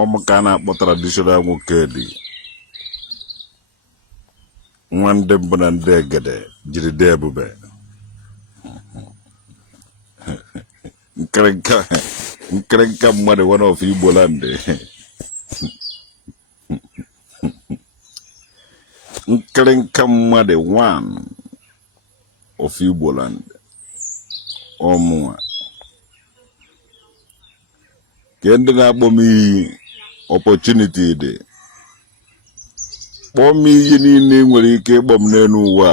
Omukana akpọ traditional nwoke dị nwande mbụ na ndị egede jiri dee ebube nkịrịnka mmadụ one of Igbo land nkịrịnka mmadụ one of Igbo land ọmụnwa ka ndị na-akpọ m iyi opportunity dị kpọọ m iyi niile nwere ike ịkpọ m n'elu ụwa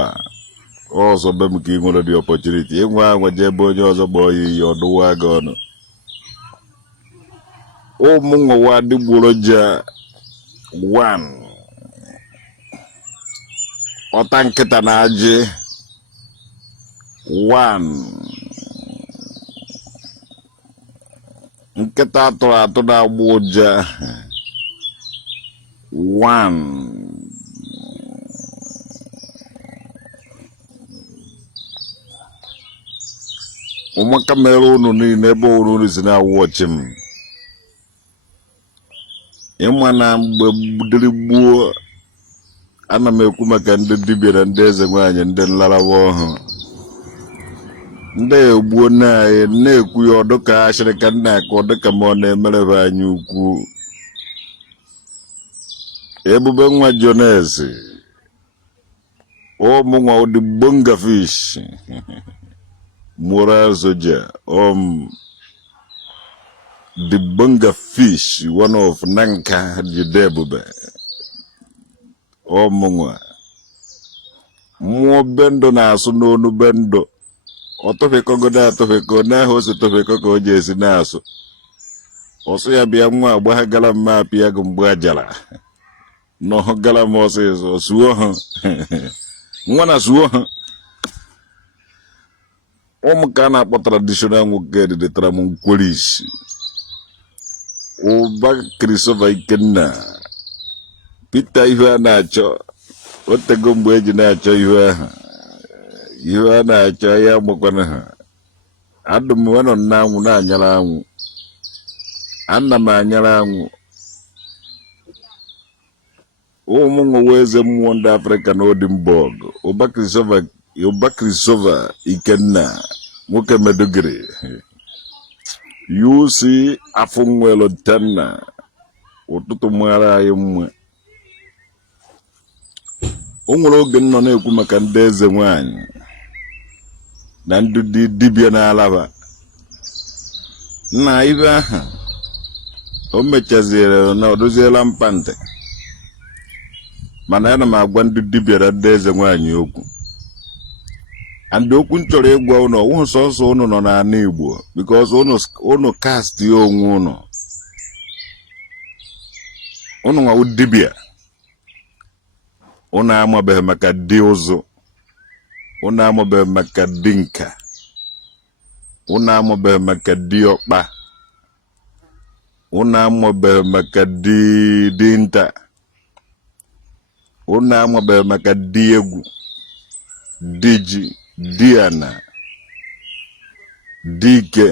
ọzọ be m ka ị nwere dị opportunity ịnwe agwa je ebe onye ọzọ gbọọ ya iyi ọdụwa gị ọnụ ụmụ nwa adịgboroja one ọta nkịta na ajị one nkịta atụrụ atụ na-agba ụja one ụmụaka mere unu niile ebe unu si na-awọchi m ịma na mgbe dịrị gbuo ana m ekwu maka ndị dibịa na ndị eze nwaanyị ndị nlarawa ọhụụ ndị egbuo na-ekwu ya ọdụka ashịrị ka nna aka ọdụka ma ọ na-emerebe anyị ukwu Ebube nwa Jones ụmụnwa ụdị bonga fish moral soja the bonga fish one of nanka jide Ebube ụmụnwa mmụọ bendo na-asụ n'onu bendo ọtọfekọgodo atọfekọ n'ahụ ose tọfekọ ka o ji esi na-asụ ọsụ ya bịa nwa agbagha gala mma apịa gị mgbe ajara n'ọhụ gala m ọsịsọ suo ha nwa na suo ha ụmụ ka a na-akpọ traditional nwoke dịdetara m nkwurisi ụba Krisova Ikenna Peter ihe a na-achọ otego mgbe eji na-achọ ihe ahụ ihe a na-achọ ya gbakwana ha adụ m nọ n'anwụ na-anyara anwụ ana m anyara anwụ ụmụ nwa eze mmụọ ndị Afrịka na Odinburg ụba Krisova Ikenna nwoke medugiri yusi afọ nwelo tenna ụtụtụ mara anyị mma o nwere oge nọ na-ekwu maka ndị eze nwaanyị na ndị dibịa na-alaba na ibe ahụ o mechaziere na o doziela mpante mana ana m agwa ndị dibịa na ndị eze nwaanyị okwu and okwu m chọrọ ịgwa unu ọwụhụ sọsọ unu nọ n'ala Igbo because unu cast ya onwe unu nwa dibịa unu amabeghị maka dị ụzụ unu amabeghị maka dị nka unu amabeghị maka dị ọkpa unu amabeghị maka dị nta unu amabeghị maka dị egwu dị ji dị ana dị ike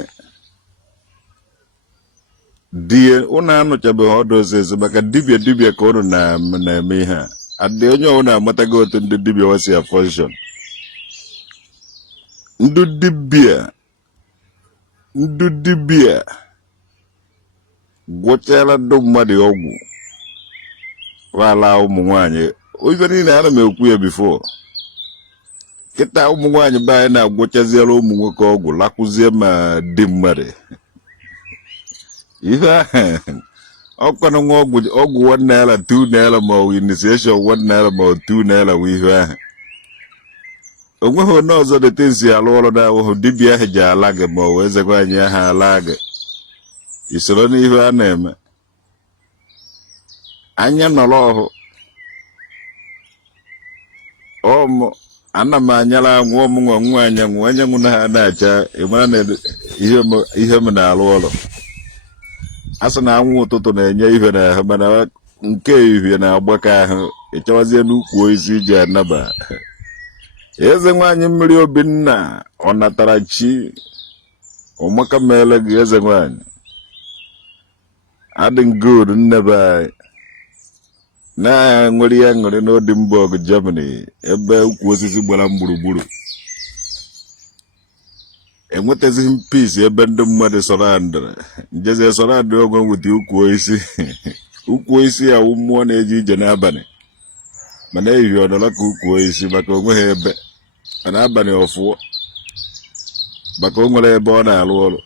dị unu anụchabeghị ọdụ ọzọ maka dibịa ka unu na-eme ihe a adị onye ọwụ na-amatago otu ndị dibịa wasi ya function ndị dibịa gwọchara ndị mmadụ ọgwụ wala ụmụ nwaanyị oge niile ana m ekwu ya before kịta ụmụ nwaanyị be anyị na-agwọchaziela ụmụ nwoke ọgwụ lakwụzie ma dị mmadụ ihe ahụ ọkwanụ nwa ọgwụ 1 naira 2 naira ma ọ initiation 1 naira ma ọ 2 naira wụ ihe ahụ onweghị onye ọzọ dịte nsi alụ ọrụ na-awụhụ dibịa ahụ ji ala gị ma ọ wee zekwa anyị aha ala gị isoro n'ihe a na-eme anya nọrọ ọhụ ana m anyara anwụ ọmụnwa nwa anyanwụ na ha na-acha ịmara na ihe m na-alụ ọrụ a sị na anwụ ụtụtụ na-enye ihe n'ahụ mana nke ehihie na-agbaka ahụ ịchọwazie n'ukwu isi iji anaba eze nwaanyị mmiri Obinna ọ natara chi ụmụaka meele gị eze nwaanyị Adding good never. Na nwere ya nwere n'Odinburgh, Germany, ebe ukwu osisi gbara gburugburu. Enwetazi m peace ebe ndị mmadụ surround. Njeze surround ogwe nwute ukwu osisi. Ukwu osisi ya mmụọ na-eje ije n'abalị. Mana ehihie ọ nọrọ ka ukwu osisi maka onwe ha ebe. Mana abalị ọfụọ. Maka o nwere ebe ọ na-alụ ọrụ.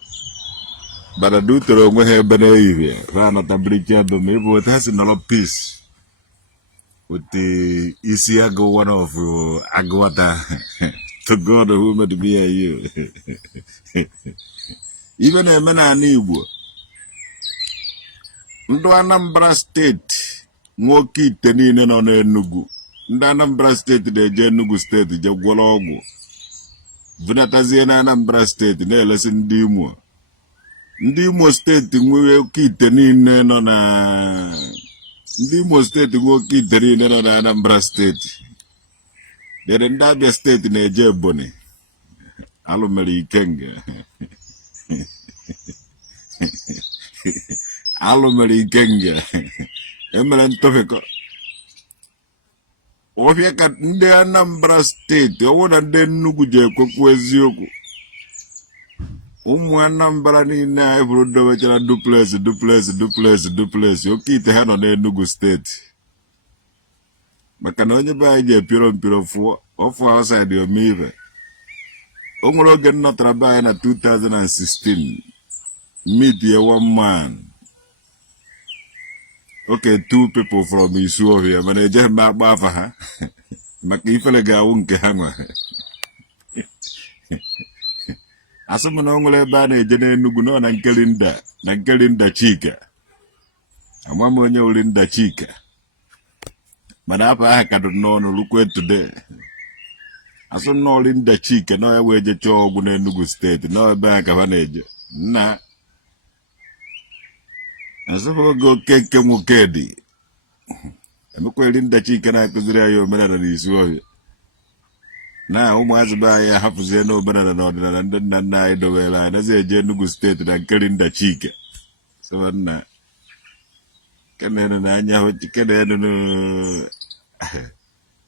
Mana dutere onwe ha ebe n'ehihie. Ha anatabiricha ebe ma ebe otu ha si nọrọ peace. With the Isiago, one of Agwata, to God who made me and you. Even a man and Igbo. Ndo Anambra State, Moki Tenine on Enugu. Ndo Anambra State, the Jenugu State, Jagwalogo. Venataziana Anambra State, Neles in Dimo. Ndimo State, Moki Tenine on a. Ndị Imo steeti nwoke ideri nọ na Anambra steeti. Dere ndị Abia steeti na-eje Ebonyi. Alụ mere Ikenga. Alụ mere Ikenga. Emere ntọfekọ. Ọfịa ka ndị Anambra steeti, ọwụ na ndị Enugu ji ekwekwu eziokwu. Ụmụ Anambra niile a eburu dowechara duplex. Oke ite ha nọ n'Enugu steeti. Maka na onye be anyị ji epiro mpiro fụọ, ọfụ outside omeive. O nwere oge nnọtara be anyị na 2016. Meet a one man. Okay, 2 people from Isuohia, mana ejeghị m akpa afa ha. Maka ifele ga-awụ nke ha nwa. Asụmụ na o nwere ebe a na-eje n'Enugu nọ na nke Linda Chika. Ama m onye wụ Linda Chika. Mana afọ aha ka dị n'ọnụ lukwe today. Asụ nọ Linda Chika nọ ya wee je chọọ ọgwụ n'Enugu steeti nọ ebe aha ka ha na-eje. Nna asụfụ oge okeke nwoke dị. Emekwa Linda Chika na-akụziri anyị omenala n'Isuohia. Na ụmụazị be anyị ahapụzie n'omenala na ọdịnala ndị nna nna anyị dobere anyị nazi eje Enugu steeti na nke Linda Chika. Sọ nna kenenu na anya hụ kenenu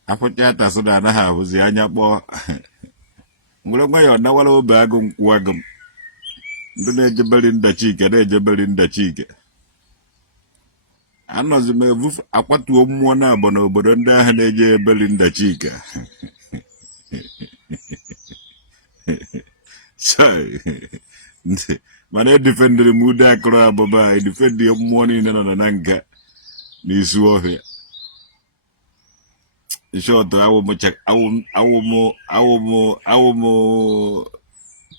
afọcha atasụ na anaghị ahụzi anya kpọọ. Nwere nwa ya ọ nawara obe agụ nkwụ agụ m. Ndị na-ejebe Linda Chika na-ejebe Linda Chika. Anọzi m evufu akwatuo mmụọ na-abụ n'obodo ndị ahụ na-eje ebe Linda Chika. Sorry. Mana edifendiri m ude akụrụ abụba anyị difendi mmụọ niile nọ na nga n'Isuohia. Short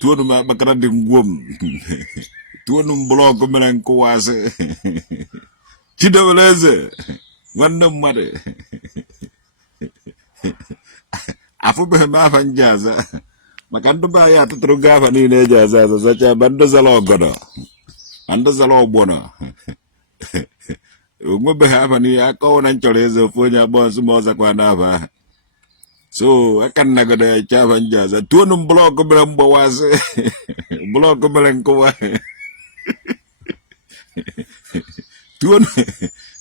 tuonu m akpakara dị ngwom. Tuonu m blọọkụ mere nkụwasị. Chideweleze nwanne mmadụ. Afụbeghị m afa nji aza. Maka ndị be anyị atụtụrụ gị afa niile eji aza aza zacha ma ndị zara ọgọdọ ma ndị zara ọgbọnọ. Onwebeghị afa niile akọwụ na nchọrọ eze ofu onye agbọọ nsọ ma ọ zakwa n'afa aha. So aka nnagodo ya cha afa nji aza. Tuonu m blọọkụ mere mgbawasị. Blọọkụ mere nkụwa.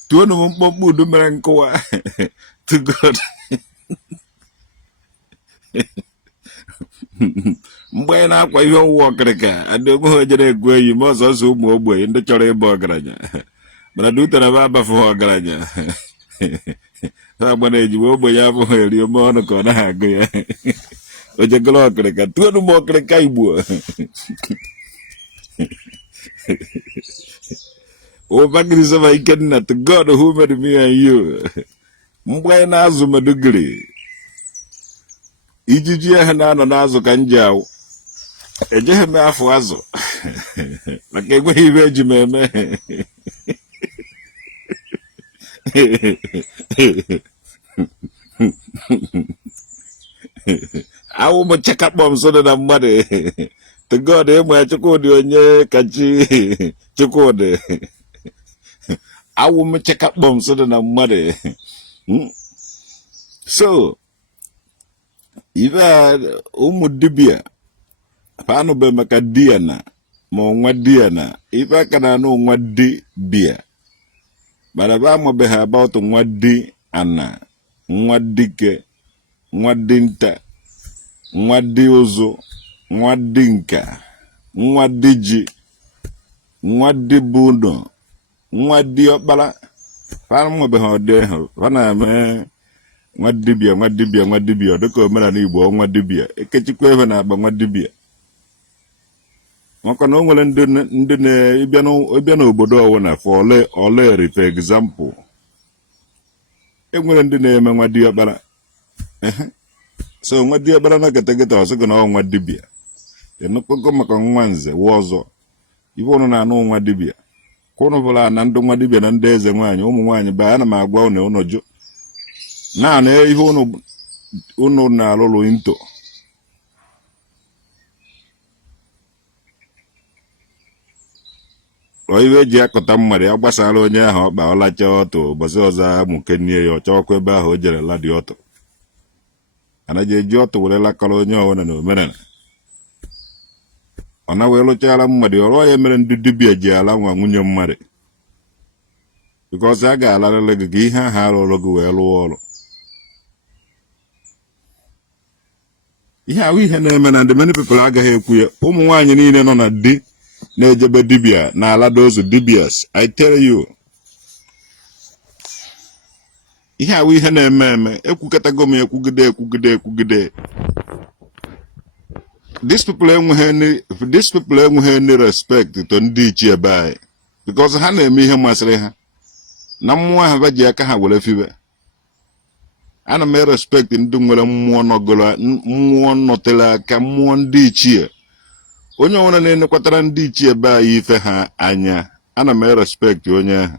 Tuonu m mkpọmkpọ udu mere nkụwa. To God. Mgbe anyị na-akwa ihe ọwụwa ọkịrịka adị onweghị ojere egwu eyi ma ọzọsọ ụmụ ogbenye ndị chọrọ ịba ọgaranya. Mana dutere m abafụghị ọgaranya. Ha gbana ejiwe ogbenye abụghị eri ome ọnụ ka ọ naghị agụ ya. Ojegolo ọkịrịka tuonu m ọkịrịka Igbo. Ụbagịrịsọba Ikenna, to God who made me and you. Mgbe anyị na-azụ Meduguri, ijiji ahụ na-anọ n'azụ ka nji awụ. Ejeghị m afọ azụ. Maka enweghị ibe eji m eme. Awụ m chekakpọm so dị na mmadụ. To God ịmụ ya Chukwudị onye kachi Chukwudị. Awụ m chekakpọm so dị na mmadụ. So ife ụmụ dibịa fanụbe maka di ya na ma nwa di ya na ife aka na anụ nwa di bia mana ba amabeghị about nwa di ana nwa dike nwa dinta nwa di ụzụ nwa di nka nwa di ji nwa di buno nwa di ọkpara fa amabeghị ọdị ahụ fa na-eme nwa dibia dịka omenala Igbo nwa dibia ekechikwa ebe na-agba nwa dibia maka na o nwere ndị na-ebịa n'obodo ọwụna for oleri for example enwere ndị na-eme nwa diọkpara so nwa diọkpara na keta ọsịgụ na nwa dibia enukọkọ maka nwa nze wa ọzọ ife ụnụ na-anụ nwa dibia ka ụnụ bụla na ndị nwa dibia na ndị eze nwaanyị ụmụ nwaanyị ba ana m agwa ụnụ jụ naanị ihe ụnụ na-alụlụ into iwe eji akụta mmadụ ya gbasara onye ahụ ọkpa ọlacha ọtụ ụbọchị ọzọ amụkenie ya ọ chọkwa ebe ahụ o jere ladị ọtụ anaghị eji ọtụ were lakọrọ onye ọbụla na omenala ọ na wee lụchara mmadụ ọrụ ya mere ndị dibia ji ala nwa nwunye mmadụ bikọs a ga-alarịrị gị ka ihe ahụ arụrụ gị wee lụọ ọrụ ihe ahụ ihe na-eme na ndị many people agaghị ekwu ya ụmụ nwaanyị niile nọ na di na-ejebe dibia na ala dozu dibias I tell you ihe ahụ ihe na-eme eme ekwukọtago m ekwugide these people enweghị any respect to ndị ichie ebe anyị because ha na-eme ihe masịrị ha na mmụọ ha ba ji aka ha were fibe ana m respect ndị nwere mmụọ nọtere aka mmụọ ndị ichie onye ọbụla na-enekwatara ndị ichie ebe anyị ife ha anya ana m respect onye ahụ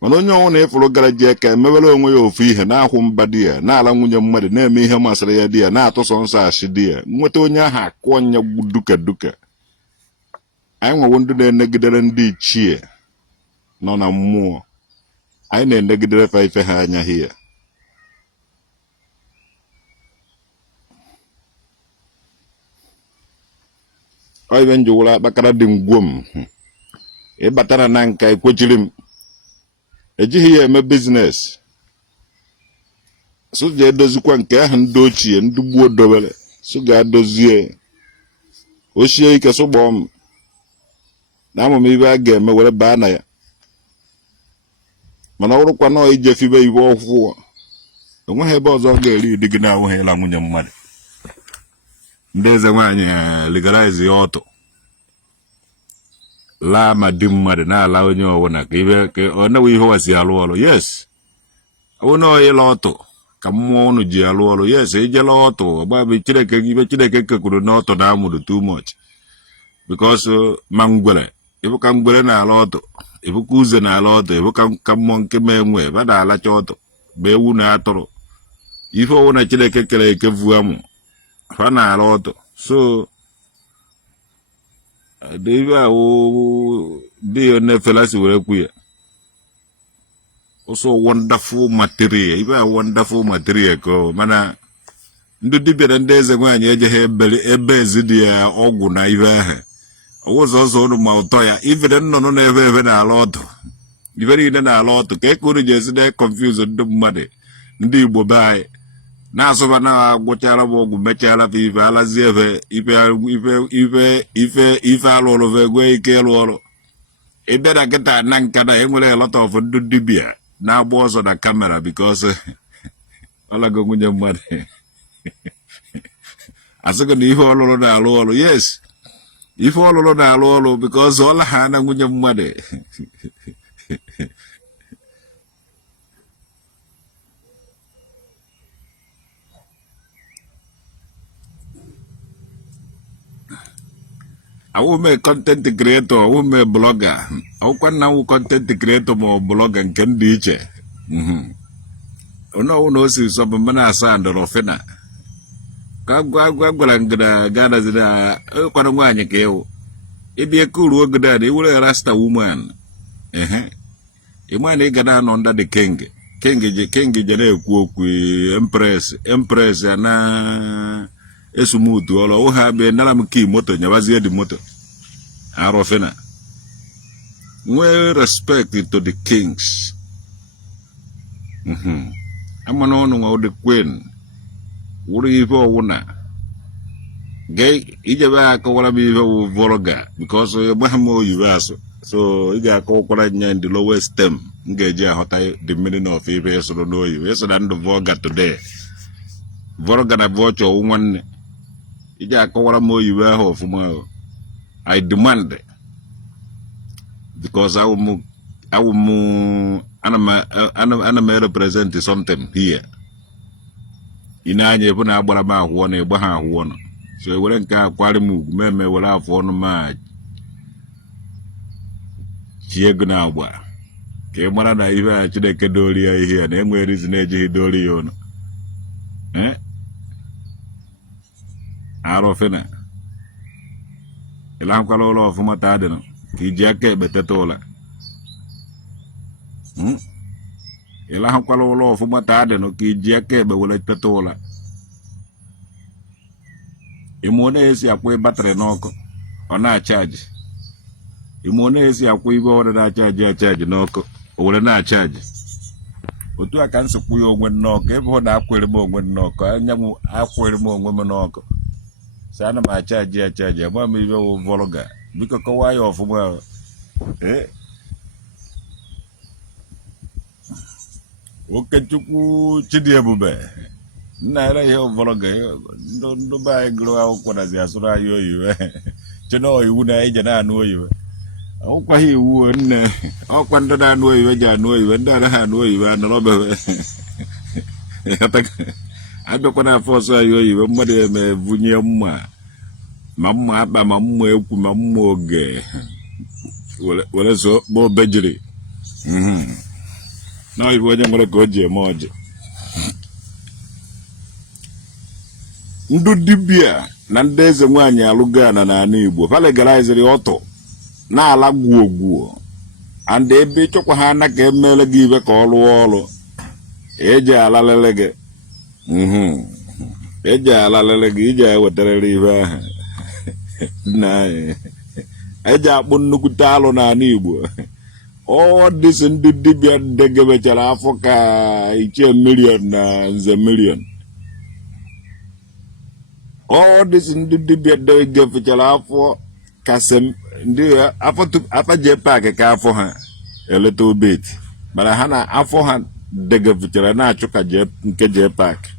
mana onye ọbụla ịfụrụ gara ji aka emewere onwe ya ofu ihe na-akwụ mba di ya na-ala nwunye mmadụ na-eme ihe masịrị ya di ya na-atụsọ nsọ asị di ya nweta onye ahụ akụọ nya duka anyị nwewo ndị na-enegidere ndị ichie nọ na mmụọ anyị na-enegidere fa ife ha anya hie oibe njiwụrụ akpakara dị ngwom ịbatara na nka ekwechiri m ejighị ya eme biznes so ji edozikwa nke ahụ ndị ochie ndị gbuo dobere so ga-adozie ochie ike so gbọọ m na amụm ibe a ga-eme were baa na ya mana ọrụkwa nọọ ije fibe ibe ọkwụkwọ enweghị ebe ọzọ ga-eri dị gị na-ahụghị ịla nwunye mmadụ ndị eze nwaanyị legalize ya ọtụ laa ma di mmadụ na-ala onye ọwụna ka ọ na-ewe ihe wasi alụ ọrụ yes onye ọyịla ọtụ ka mmụọ unu ji alụ ọrụ yes ijela ọtụ ọgbabe Chineke kekwuru n'ọtụ na amụrụ too much because ma ngwere ịbụka ngwere na-ala ọtụ ịbụka uze na-ala ọtụ ịbụka ka mmụọ nke ma enwe ba na-alacha ọtụ ma ewu na atụrụ ife ọwụna Chineke kere eke vu amụ fa na-ala ọtụ so debe ahụ dị ya nefelasi were kwu ya also wonderful material ibe a wonderful material ko mana ndị dibịa na ndị eze nwaanyị ejeghị ebe ezi dị ya ọgwụ na ibe ahụ ọwụzọ ọzọ ụnụ ma ụtọ ya ivere nnọnụ na ebe na-ala ọtụ ibe niile na-ala ọtụ ka eke unu ji esi na confuse ndị mmadụ ndị Igbo be anyị na-asụba na-agwụchara m ọgwụ mechara fa ife alazie ife alụ ọrụ fe gwe ike ịlụ ọrụ ịbịa na kịta na nka na enwere elọta of ndị dibịa na-agba ọzọ na kamera because ọlago nwunye mmadụ asịgo na ihe ọlụlụ na-alụ ọrụ yes ife ọlụlụ na-alụ ọrụ because ọla ha na nwunye mmadụ I will make content creator, I will make blogger. I can now content creator more blogger and can be che. No one knows is some manasa and rofena. Gana zina Kwanwanya keo. It be a cool work that he will arrest a woman. A man gana under the king. King Jane Kwoku, Empress, and Esumutu, or have been Nalamki motor, Navazia the motor. Arofena. Well, respect to the kings. I'm an honor of the queen. What do you want? Gay, Ijaba Kawabi Vologa, because Mahamo you ask. So, you got Kokoranya in the lowest stem. Gaja Hotai, the meaning of EBS or know you. Yes, and the Voga today. Voga na vote or one. Ija Kawaramo you wear off. I demand it. Because I will move, Anama represent something here. Inanya puna Abarama one, a Baha one. So, we don't quite move, Meme will have one match. Chiegnawa. Kemara na iva chideke doli ya here, na enwe rizineji doli yono. Arofena. Ilang kalolo of matadeno. Kijake betetola. Ilang kalolo of matadeno. Kijake bewole petola. Imone esi akwe battery noko. Ona charge. Imone esi akwe ibo na charge noko. Owere na charge. Otu aka nsokwu ya onwe nnọkọ ebe ọ na-akwere m onwe nnọkọ anyanwụ akwere m onwe m nnọkọ sana m achaji agba m ibe wo vologa biko kọwaa ya ọfụma Okechukwu Chidiebube nna ere ihe vologa ndụ be anyị gụrụ akwụkwọ na zi asụrụ anyị oyiwe cheno iwu na ije na-anụ oyiwe ọkwaghị iwu nne ọkwa ndị na-anụ oyiwe ji anụ oyiwe ndị anaghị anụ oyiwe anọrọbewe abịakwa na afọ ọsọ anyị oyiwe mmadụ eme vunye mma ma mma akpa ma mma ekwu ma mma oge were so kpọọ bejiri na oyiwe onye nwere ka o ji eme ọjị ndụ dibịa na ndị eze nwaanyị alụgo ana n'ala Igbo valegaliziri ọtọ na-ala gwuo and ebe chọkwa ha na ka emele gị ibe ka ọ lụọ ọrụ eji alalele gị eji alalele gị iji ewetarịrị ibe ahụ na eji akpụ nnukwute alụ n'ala Igbo ọ dịsị ndị dibịa degebechara afọ ka ichie million na nze million ọ dịsị ndị dibịa degefechara afọ kasem ndị afọ je paaki ka afọ ha eleta obeti mana ha na afọ ha degefuchara na-achụ ka nke je paaki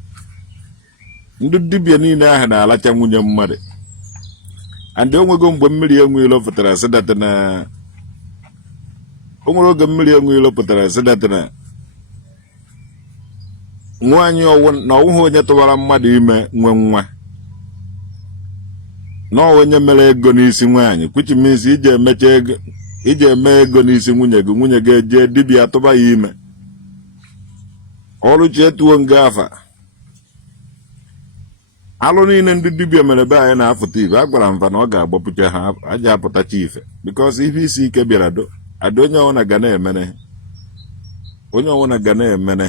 ndị dibịa niile ahụ na-alacha nwunye mmadụ and onwego mgbe mmiri enwe ilo pụtara sedata na onwere oge mmiri enwe ilo pụtara sedata na nwaanyị na ọwụghị onye tụwara mmadụ ime nwe nwa na onye mere ego n'isi nwaanyị which means ije eme ego n'isi nwunye gị eje dibịa tụba ya ime ọrụ chi etuo nga afa alụ niile ndị dibịa mere be anyị na-afụta ife a gwara mfa na ọ ga-agbapụcha ha aja apụtacha ife because ife isi ike bịara ada onye ọwụna ga na-emene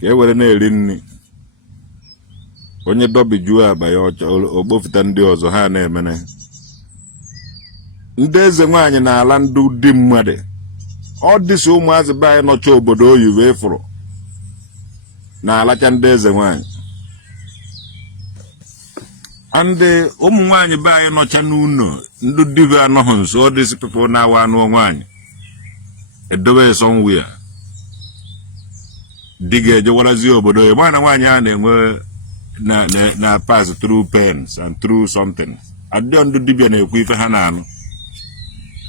ka e were na-eri nri onye dobi juo aba ya ọcha okpofụta ndị ọzọ ha na-emene ndị eze nwaanyị na-ala ndị dị mmadụ ọ dịsị ụmụazị be anyị nọcha obodo oyibo ịfụrụ na-alacha ndị eze nwaanyị ndị ụmụ nwaanyị be anyị nọcha n'ụlọ ndị dibịa anọghị nso ọ dịsị pepụ na-awa anụ nwaanyị edobe somewhere di ga-ejewarazi obodo ya mana nwaanyị a na-enwe na pass through pains and through something adịọ ndị dibịa na-ekwu ife ha na-anụ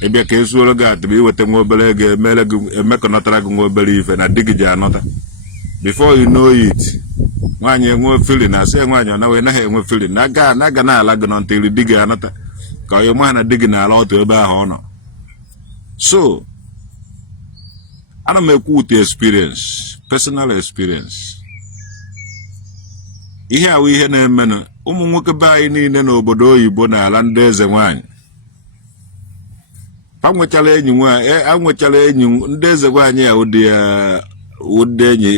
ebịa ka esuoro gị atịba iweta nwa obere ego emekọnọtara gị nwa obere ife na di gị ji anọta before you know it nwaanyị enwe feeling asị nwaanyị ọ na wee naghị enwe feeling na aga na-ala gị nọnta iri di gị anọta ka onye ma ha na di gị na-ala otu ebe ahụ ọ nọ so ana m ekwu with experience personal experience ihe ahụ ihe na-emenụ ụmụ nwoke be anyị niile n'obodo oyibo na ala ndị eze nwaanyị ha nwechara enyi nwaanyị enyi ndị eze nwaanyị ya ụdị enyi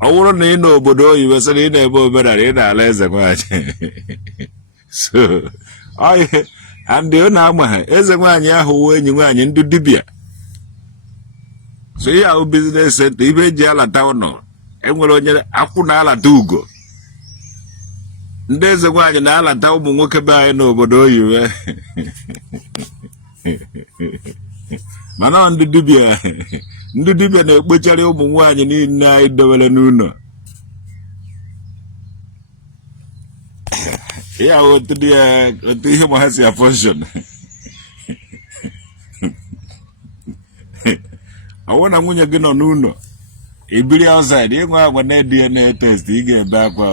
Owuro na ị n'obodo oyibo sị na ị na-eme omenala ị na-ala Ezenwanyi. So and ọ na-ama ha Ezenwanyi ahụ wee enyi nwaanyị ndị dibịa. So ihe ahụ business center ibe eji alata ụlọ enwere onye akwụ na-alata ugo. Ndị Ezenwanyi na-alata ụmụ nwoke be anyị n'obodo oyibo. Mana ndị dibịa na-ekpochara ụmụ nwaanyị niile anyị dowere n'ụlọ. Ya otu ihe ma ha si function. Ọwụ na nwunye gị nọ n'ụlọ ibiri outside ịnwe agwa na DNA test ị ga-ebe akwa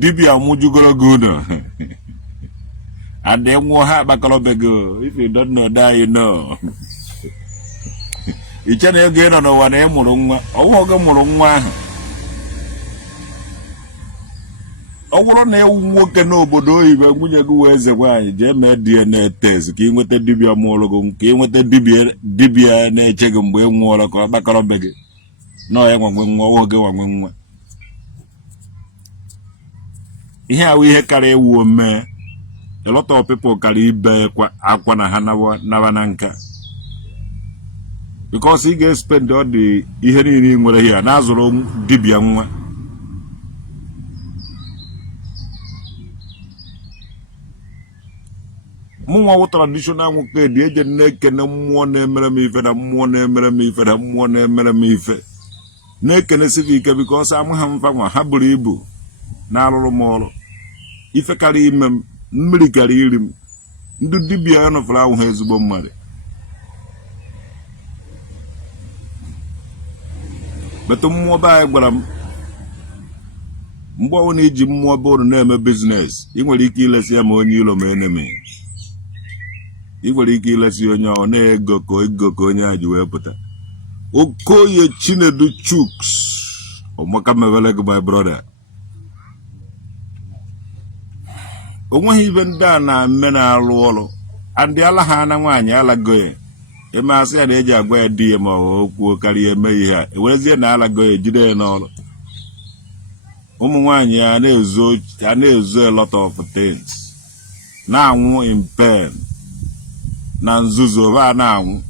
dibịa amụjugoro gị ụlọ. And then nwụọ ha akpakọrọbego. If you don't know that you know. Iche na ego ịnọ n'ụwa na ị mụrụ nwa ọwụ oge mụrụ nwa ahụ. Ọ bụrụ na ewu nwoke n'obodo oyibo nwunye gị wee Ezenwanyi jee mee DNA test ka ị nweta dibịa mụrụ gị ka ị nweta dibịa na-eche gị mgbe ị nwụọrọ ka ọ kpakọrọbe gị na ya nwanwe nwa ọwụ oge nwanwe nwa. Ihe awụ ihe karịa ewu omee. A lot of people carry ibe akwa na ha nawa na nka. Because he get spend all the ihe niile nwere here na azụrụ dibịa nwa. Mụnwa wụ traditional nwoke dị eje na-ekene mmụọ na-emere m ife na mmụọ na-emere m ife na mmụọ na-emere m ife. Na-ekene sivike because amụ ha mfa nwa ha buru ibu na-arụrụ m ọrụ. Ife karịa ime m mmiri karịa iri m. Ndị dibịa ya nọfere ahụ ha ezigbo mmadụ. Beto mmụọ be anyị gwara m mgbe ọwụ na iji mmụọ be ụnụ na-eme biznes ị nwere ike ilesi ya ma onye ilo ma enemi. Ị nwere ike ilesi onye ọ na-ego ka onye a ji wee pụta. Okoye Chinedu Chuks Omaka mewele gị my brother. Onweghị ibe ndị a na-eme na-alụ ọrụ andị ala ha na nwaanyị alagoye emeasị ya na eji agwa ya di ya ma ọ kwuo karịa eme ihe a ewerezie na alagoye jide ya n'ọrụ. Ụmụ nwaanyị a na-ezo a lot of things na-anwụ in pain na nzuzo ba na-anwụ.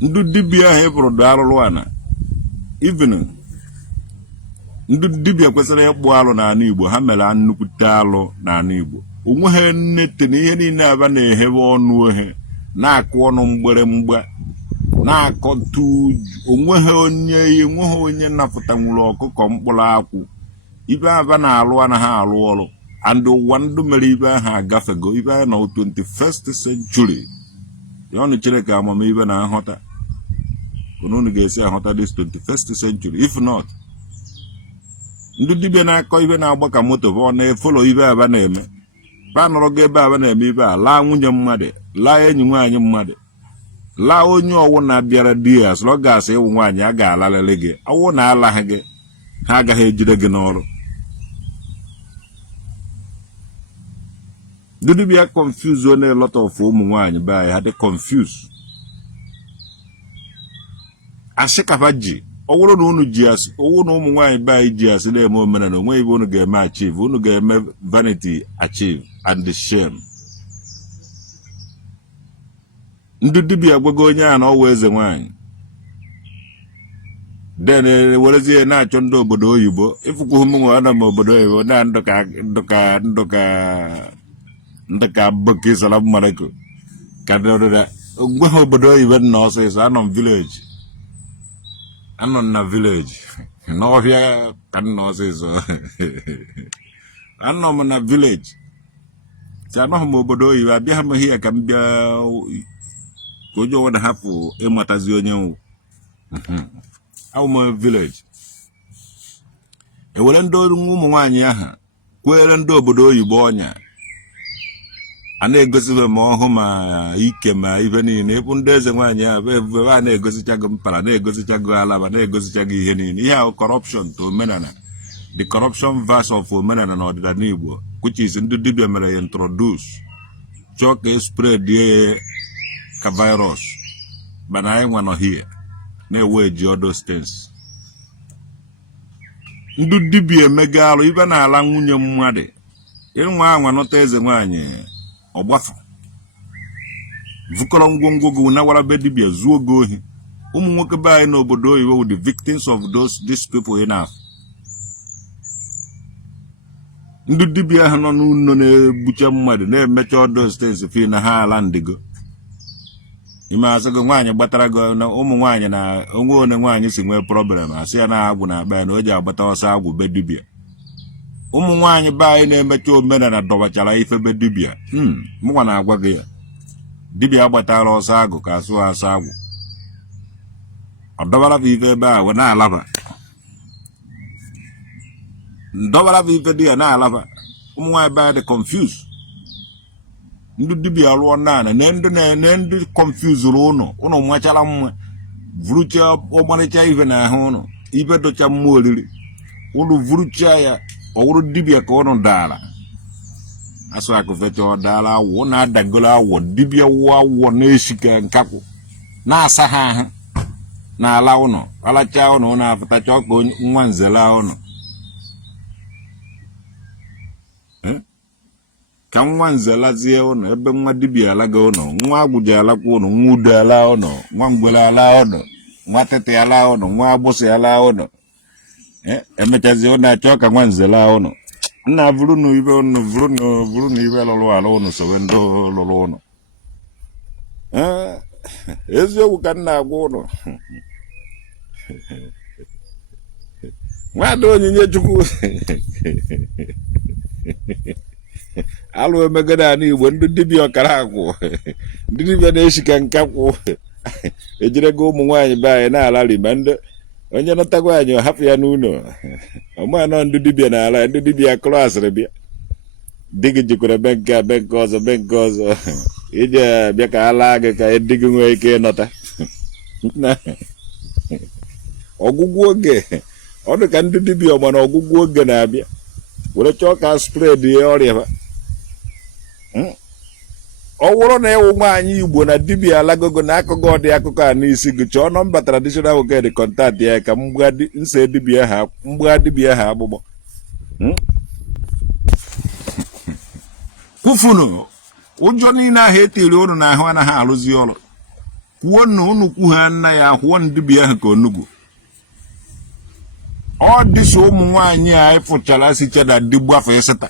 Ndị dibịa ahụ ịpụrụ dị arụrụ ana evening ndị dibịa kwesịrị ịkpụ alụ n'ala Igbo ha mere nnukwute alụ n'ala Igbo. Onweghị nnete na ihe niile aba na-ehebe ọnụ ohe na-akụ ọnụ mgberemgba na-akọtu onweghị onye napụtanwuru ọkụkọ mkpụrụ akwụ. Ibe aba na-alụ anaghị alụ ọrụ and ụwa ndụ mere ibe ahụ agafego. Ibe ahụ na 21st century ya ọnụ chere ka amamibe na nghọta unu ga-esi aghọta this 21st century. If not ndị dibịa na-akọ ibe na-agba ka moto bụ ọ na-efolo ibe aba na-eme. Ba nọrọ gị ebe aba na-eme ibe a laa nwunye mmadụ laa enyi nwaanyị mmadụ laa onye ọwụ na-abịara di ya sọrọ gasị ịwụ nwaanyị a ga-alalele gị. Ọwụ na alaghị gị ha agaghị ejide gị n'ọrụ. Ndị dibịa confuse on a lot of ụmụ nwaanyị be anyị ha dị confuse. Ashikafa ji ọwụrụ na unu ji asị ọwụ na ụmụ nwaanyị be anyị ji asị na-eme omenala onwe ibe unu ga-eme achieve. Unu ga-eme vanity achieve and the shame. Ndị dibịa gwago onye a na ọwụ Ezenwanyi then werezie na-achọ ndị obodo oyibo ịfụkwa ụmụ nwa na obodo oyibo na ndụka bụka ịsara mmadụ ka dịrịra ngwe ha obodo oyibo nna ọsịsọ anọ na village n'ọhịa ka nna ọsịsọ anọ m na village si anọghị m obodo oyibo abịaghị m hịa ka m bịa ka onye ọwụda hapụ ịmatazi onye nwụ. Awụ m village ewere ndị ụmụ nwaanyị aha kwere ndị obodo oyibo ọnya a na-egosibe ma ọhụ ma ike ma ife niile. Ịbụ ndị Ezenwanyi ahụ ebe a na-egosichago mpara na-egosichago alaba na-egosichago ihe niile. Ihe ahụ corruption to omenala. The corruption verse of omenala na ọdịnala Igbo which is ndị dibịa mere ya introduce chọọ ka spread ka virus mana anyị nwa nọ here na-ewe ji all those things. ndu dibia megalu ibe na ala nwunye mmadụ ịnwa anwa nọta Ezenwanyi ọgbafu vukọrọ ngwongwo gị na wara be dibia zuo gị ohi ụmụ nwoke be anyị n'obodo oyibo were the victims of these people enough. Ndu dibia ha nọ n'ụlọ na-egbucha mmadụ na-emecha ọdọ steeti fi na ha ala ndigo ime asị gị nwaanyị gbatara gị na ụmụ nwaanyị na onwe one nwaanyị si nwee problem asị ya na agwụ na akpa ya na o ji agbata ọsọ agwụ be dibia. Ụmụ nwaanyị be anyị na-emecha omenala dọbachara ife be dibia mụnwa na-agwa gị ya dibia agbatara ọsọ agụ ka asụ asọ agwụ ọ dọbara ife ebe a we na-alaba ndọbara ife dị ya na-alaba ụmụ nwaanyị be anyị dị confused. Ndu dibia rụọ naanị na ndị confusuru ụnụ machara mma vurucha ọmarịcha ife na ahụ ụnụ ife docha mma oriri ụnụ vurucha ya ọwụrụ dibia ka ụnụ dara asụ akụfecha ọ dara awụ na-adagolo awụ dibia wụọ awụ na-esika nkakwụ na-asa ha ahụ na-ala ụnụ alacha ụnụ na-apụtacha ọka nwa nzela ụnụ ka nwa nze lazie ụnụ ebe nwa dibia alaga ụnụ nwa agbụji alakwa ụnụ nwa udo ala ụnụ nwa mgbele ala ụnụ nwa tete ala ụnụ nwa agbụsị ala ụnụ emechazi ụnụ achọ ka nwa nze la ụnụ nna vuru na ibe ụnụ vuru na ibe lụrụ ala ụnụ sowe ndị lụrụ ụnụ eziokwu ka nna agwa ụnụ nwada onyinye chukwu alụ emegide ana Igbo ndị dibia ọkara akwụ ndị dibia na-eshika nkakwụ ejirego ụmụ nwaanyị be anyị na-alali ma ndị onye nọtakwa anyị hapụ ya n'ụlọ ọmanọ ndị dibia na-ala ndị dibia kụrụ asịrị bịa di gị jikwara be nke ọzọ be nke ọzọ iji bịa ka ala gị ka di gị nwee ike ịnọta ọgwụgwụ oge ọ dị ka ndị dibia ọma na ọgwụgwụ oge na-abịa were chọọ ka spread ya ọrịa ha ọ wụrụ na ịwụ nwaanyị Igbo na dibia alagogo na akụkọ ọdị akụkọ a n'isi gị chọọ nọmba traditional woked kọntaktị ya ka mgbagha dibia ha agbụgbọ kwufunu ụjọ niile ahụ etiri ụnụ na ahụ anaghị arụzi ọrụ kwuo na ụnụ kwu ha nna ya kwuo na dibia ahụ ka onugbu ọ dịso ụmụ nwaanyị a ịfụchara siche na digbu afọ ịsịta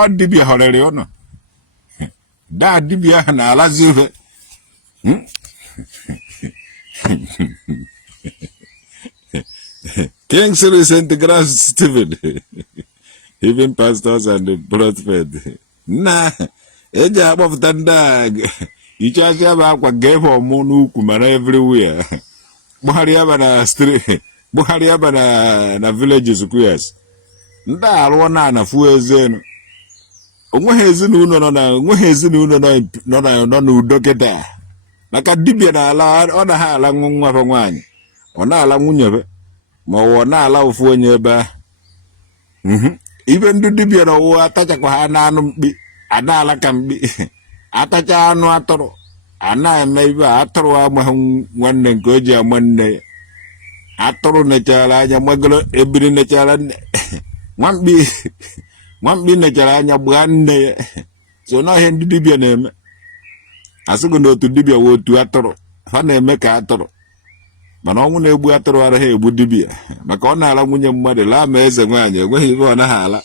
ọ dibia họrịrị ụnụ daa dibia ahụ na-alazi ife King St. Grand Stephen even pastors and the prophets na eji akpọpụta ndị a ichachi aba akwa ga-efe ọmụ n'ukwu mara everywhere Buhari aba na villages squares ndị arụọ na fuo ezenu onweghị ezinụlọ nọ n'udo kịta maka dibia na-ala ọ na ha ala nwa fa nwaanyị ọ na-ala nwunye ma ọ na-ala ofu onye ebe ahụ ibe ndị dibia na ọwụ atachakwa ha na-anụ mkpi ana-ala ka mkpi atacha anụ atụrụ a na-eme ibe atụrụ amaghị nwanne nke o ji ama nne ya atụrụ nechara anya magoro ebiri nechara nne nwamkpi nechara anya gbaa nne ya so n'ọhịa ndị dibia na-eme asịgo na otu dibia wee otu atụrụ ha na-eme ka atụrụ mana ọnwụ na-egbu atụrụ araghị egbu dibia maka ọ na-ala nwunye mmadụ laa ma Ezenwanyi enweghị ibe ọ naghị ala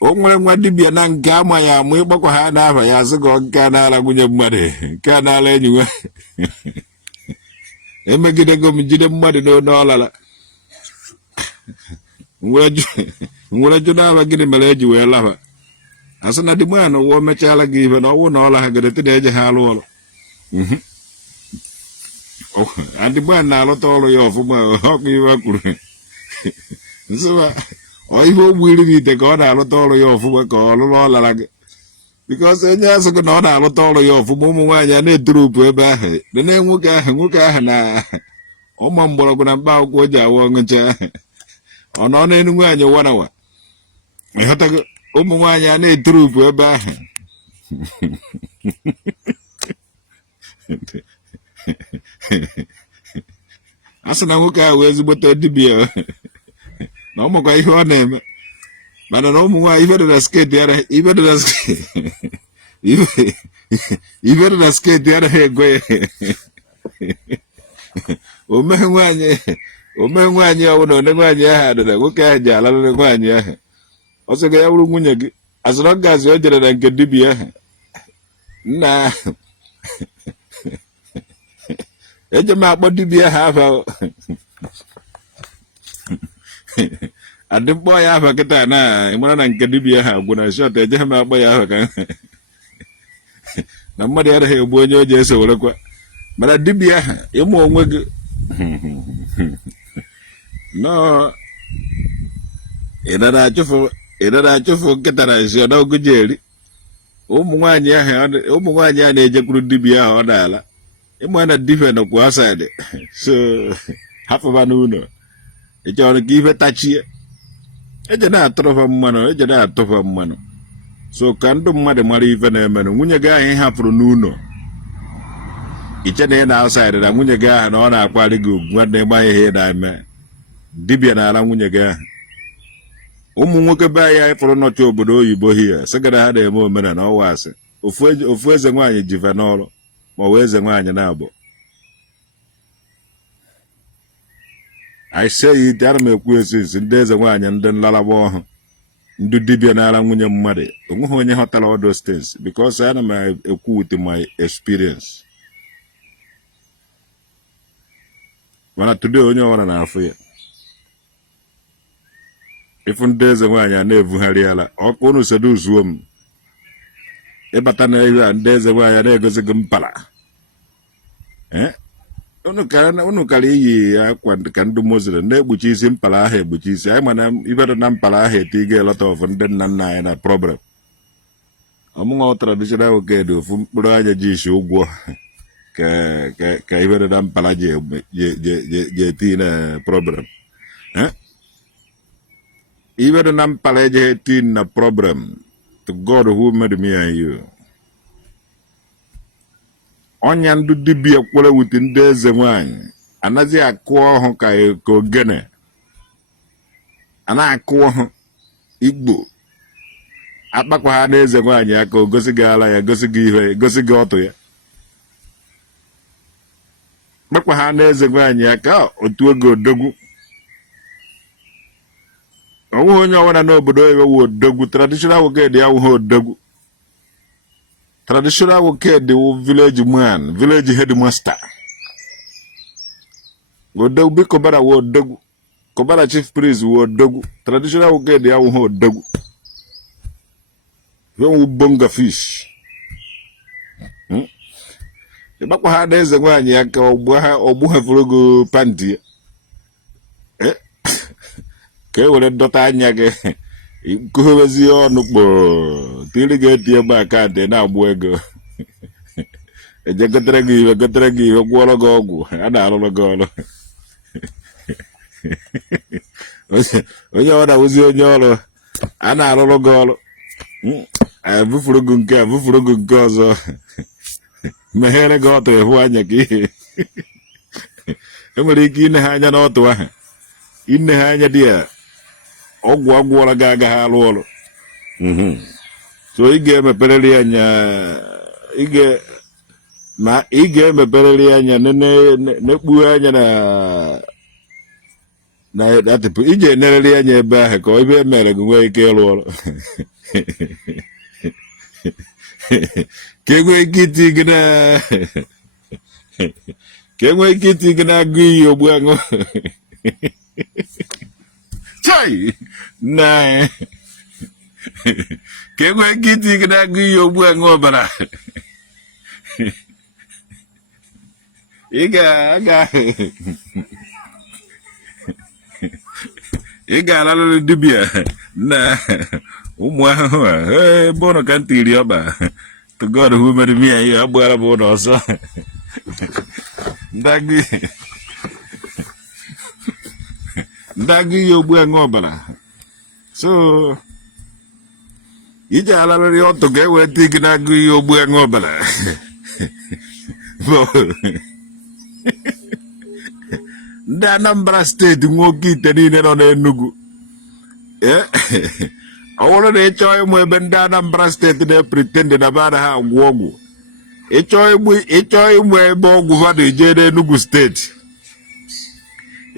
o nwere nwa dibia na nke ama ya amụ ịgbakwa ha n'afa ya asịgo nke a na-ala nwunye mmadụ nke a na-ala enyi nwe emegidego m jide mmadụ n'one ọlala nwere jụ n'afa gịnị mere eji wee lafa asị na dimana ụwa mechala gị ife na ọnwụ na ọla ha gịrịtị na-eje ha alụ ọrụ adịgban na-alụta ọrụ ya ọfụma ọkụ ife kwuru nsịwa ihe ogbu iri na ite ka ọ na-alụta ọrụ ya ọfụma ka ọ lụrụ ọlara gị bikọs onye asịgo na ọ na-alụta ọrụ ya ọfụma ụmụ nwaanyị a na-etorupu ebe ahụ dịna nwoke ahụ na ọma mgbọrọgwụ na mkpa akwụkwọ o ji awụ ọṅụcha ọ nọ n'elu nwaanyị warawa ịghọtago ụmụ nwaanyị a na-etorupu ebe ahụ a sị na nwoke ahụ ezigbote dibia na ọmụkwa ihe ọ na-eme mana na ụmụ nwaanyị ife dị na sketi anaghị ego ya omee nwaanyị ọbụla one nwaanyị ahụ adịra nwoke ahụ ji alalụrị nwaanyị ahụ ọ sị ga ya bụrụ nwunye gị azụrụ gazi o jere na nke dibịa ahụ nna eje m akpọ dibịa ahụ afa adị mkpọ ya afa kịta na ịmara na nke dibịa ahụ agwụ na shọt ejeghị m akpọ ya afa ka na mmadụ anaghị egbu onye o ji eso werekwa mana dibịa ahụ ịmụ onwe gị nọ ịdara achụfụ nkịta na nsị ọdọgụji eri ụmụ nwaanyị a na-ejekwuru dibịa ahụ ọ na-ala ịma na dibịa nọkwa asaịdị so hapụba n'ụlọ ị chọrọ ka ife tachie eje na-atụrụfa mmanụ so ka ndụ mmadụ mara ife na-emenụ nwunye gị ahụ ị hapụrụ n'ụlọ iche na ị na-asaịdị na nwunye gị ahụ na ọ na-akwari gị ugwu nwanne ịgbanye ihe ị na-eme dibịa na-ala nwunye gị ahụ ụmụ nwoke be anyị fụrụ nọcha obodo oyibo hia sịgara ha na-eme omenala ọwa asị ofu eze nwaanyị jive n'ọrụ ma ọ wee eze nwaanyị na-abụ anyị sie ya ite ana m ekwu esi ndị eze nwaanyị ndị nlalagba ọhụụ ndị dibịa na-ara nwunye mmadụ onweghị onye ghọtara all those things because ana m ekwu with my experience mana today onye ọbụla na-afụ ya ifu ndị eze nwaanyị a na-evugharị ala ọkụ unu sedu zuo m ịbata na ihe a ndị eze nwaanyị a na-egosi gị mpala unu kara iyi akwa ka ndị Muslim na-ekpuchi isi mpala ahụ ekpuchi isi anyị mana ibedo na mpala ahụ eti ga elọta ọfụ ndị nna nna anyị na problem ọmụnwa traditional oked ofu mkpụrụ anya ji isi ụgwọ ka ibedo na mpala ji eti na problem ibedo na mpala eji eti na problem to God who made me and you ọnya ndụ dibịa kwere wuti ndị eze nwaanyị anaghị akụ ọhụ ka ogene a na-akụ ọhụ Igbo akpakwa ha na eze nwaanyị aka o gosi gị ala ya gosi gị ihe gosi gị ọtụ ya kpakwa ha na eze nwaanyị aka otu oge odogwu onweghị onye ọbụla n'obodo oyibo wu odogwu traditional woked ya wụghị odogwu traditional woked wu village man village headmaster odogwu biko bara wu odogwu kọbara chief priest wu odogwu traditional woked ya wụghị odogwu wu bonga fish ịgbakwa ha na eze nwaanyị aka ọgbụ ha fụrụgo panti ka e were dọta anya gị nkụghezi ọnụ kpoo tiri ga-eti ebe aka dị na-agbụ ego eje gotere gị ihe gwọrọ gị ọgwụ a na-arụrụ gị ọrụ onye ọ na-awụzi onye ọrụ a na-arụrụ gị ọrụ abụfuru gị nke ọzọ meghere gị ọtụ ịhụ anya ka ihe enwere ike ine ha anya n'ọtụ ahụ ine ha anya dị ya ọgwụ agwụọla gị agaghị arụ ọrụ so ị ga-emeperịrị anya ị ga-emeperịrị anya na-ekpughe anya na atịpụ iji enerịrị anya ebe ahụ ka ebe emere gị nwee ike ịrụ ọrụ ka enwee ike iti gị na-agụ iyi ogbu aṅụ chai nna ka enwee ike iti gị na-agụ iyi ogbu aṅụ ọbara ị ga-alarịrị dibịa na ụmụ ahụhụ a ebe ụnụ ka ntị iri ọba to God who made me and you agbara bụ ụlọ ọzọ ndagụ ihe ogbu aṅụ ọbara so iji alarịrị ọtụ ga-eweta gị na-agụ ihe ogbu aṅụ ọbara ndị Anambra steeti nwoke ite niile nọ n'Enugu ọwụrụ na ịchọ ịmụ ebe ndị Anambra steeti na-pretend na ba na ha agwụ ọgwụ ịchọ ịmụ ebe ọgwụ ha na-eje n'Enugu steeti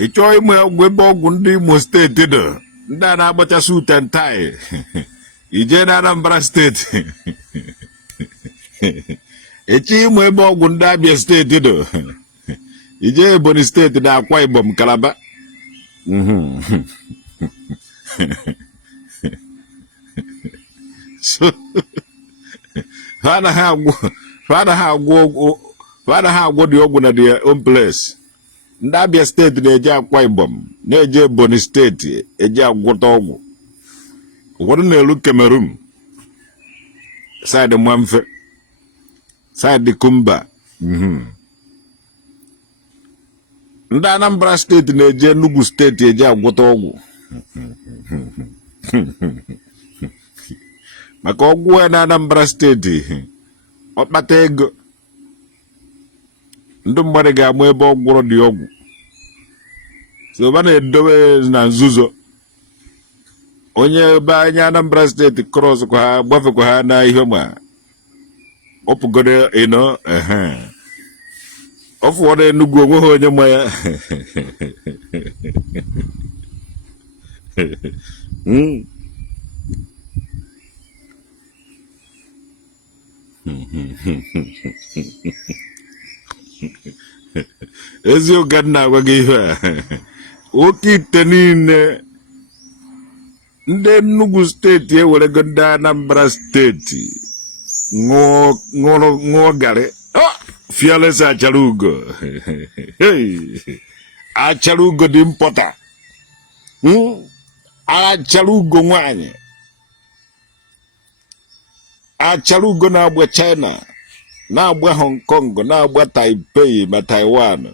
ịchọ ịmụ ebe ọgwụ ndị Imo steeti nọ ndị a na-agbacha suit and tie ije na Anambra steeti ịchọ ịmụ ebe ọgwụ ndị Abia steeti nọ ije Ebonyi steeti na Akwa Ibom Calabar so ha anaghị agwọ dị ọgwụ na their own place. Ndị Abia steeti na-eje Akwa Ibom na-eje Ebonyi steeti eje agwọta ọgwụ. Ụfọdụ na-elu Cameroon side Mwamfe side Kumba. Ndị Anambra steeti na-eje Enugu steeti eje agwọta ọgwụ maka ọgwụ na Anambra steeti ọkpata ego ndị mmadụ ga-amụ ebe ọgwụrụ dị ọgwụ so ba na-edobe na nzuzo onye ebe anya Anambra steeti cross kwa ha gbafekwa ha na ihe ma ọpụgodo ino ọfụwọdụ Enugu onwe ha onye ma ya eziokwu na-agwa gị ihe a oke ite niile ndị Enugu steeti ewerego ndị Anambra steeti ṅụọ garị fiales achara ugo achara ugo dị mpọta achara ugo nwanyị achara ugo na-agba China na-agba Hong Kong na-agba Taipei ma Taiwan.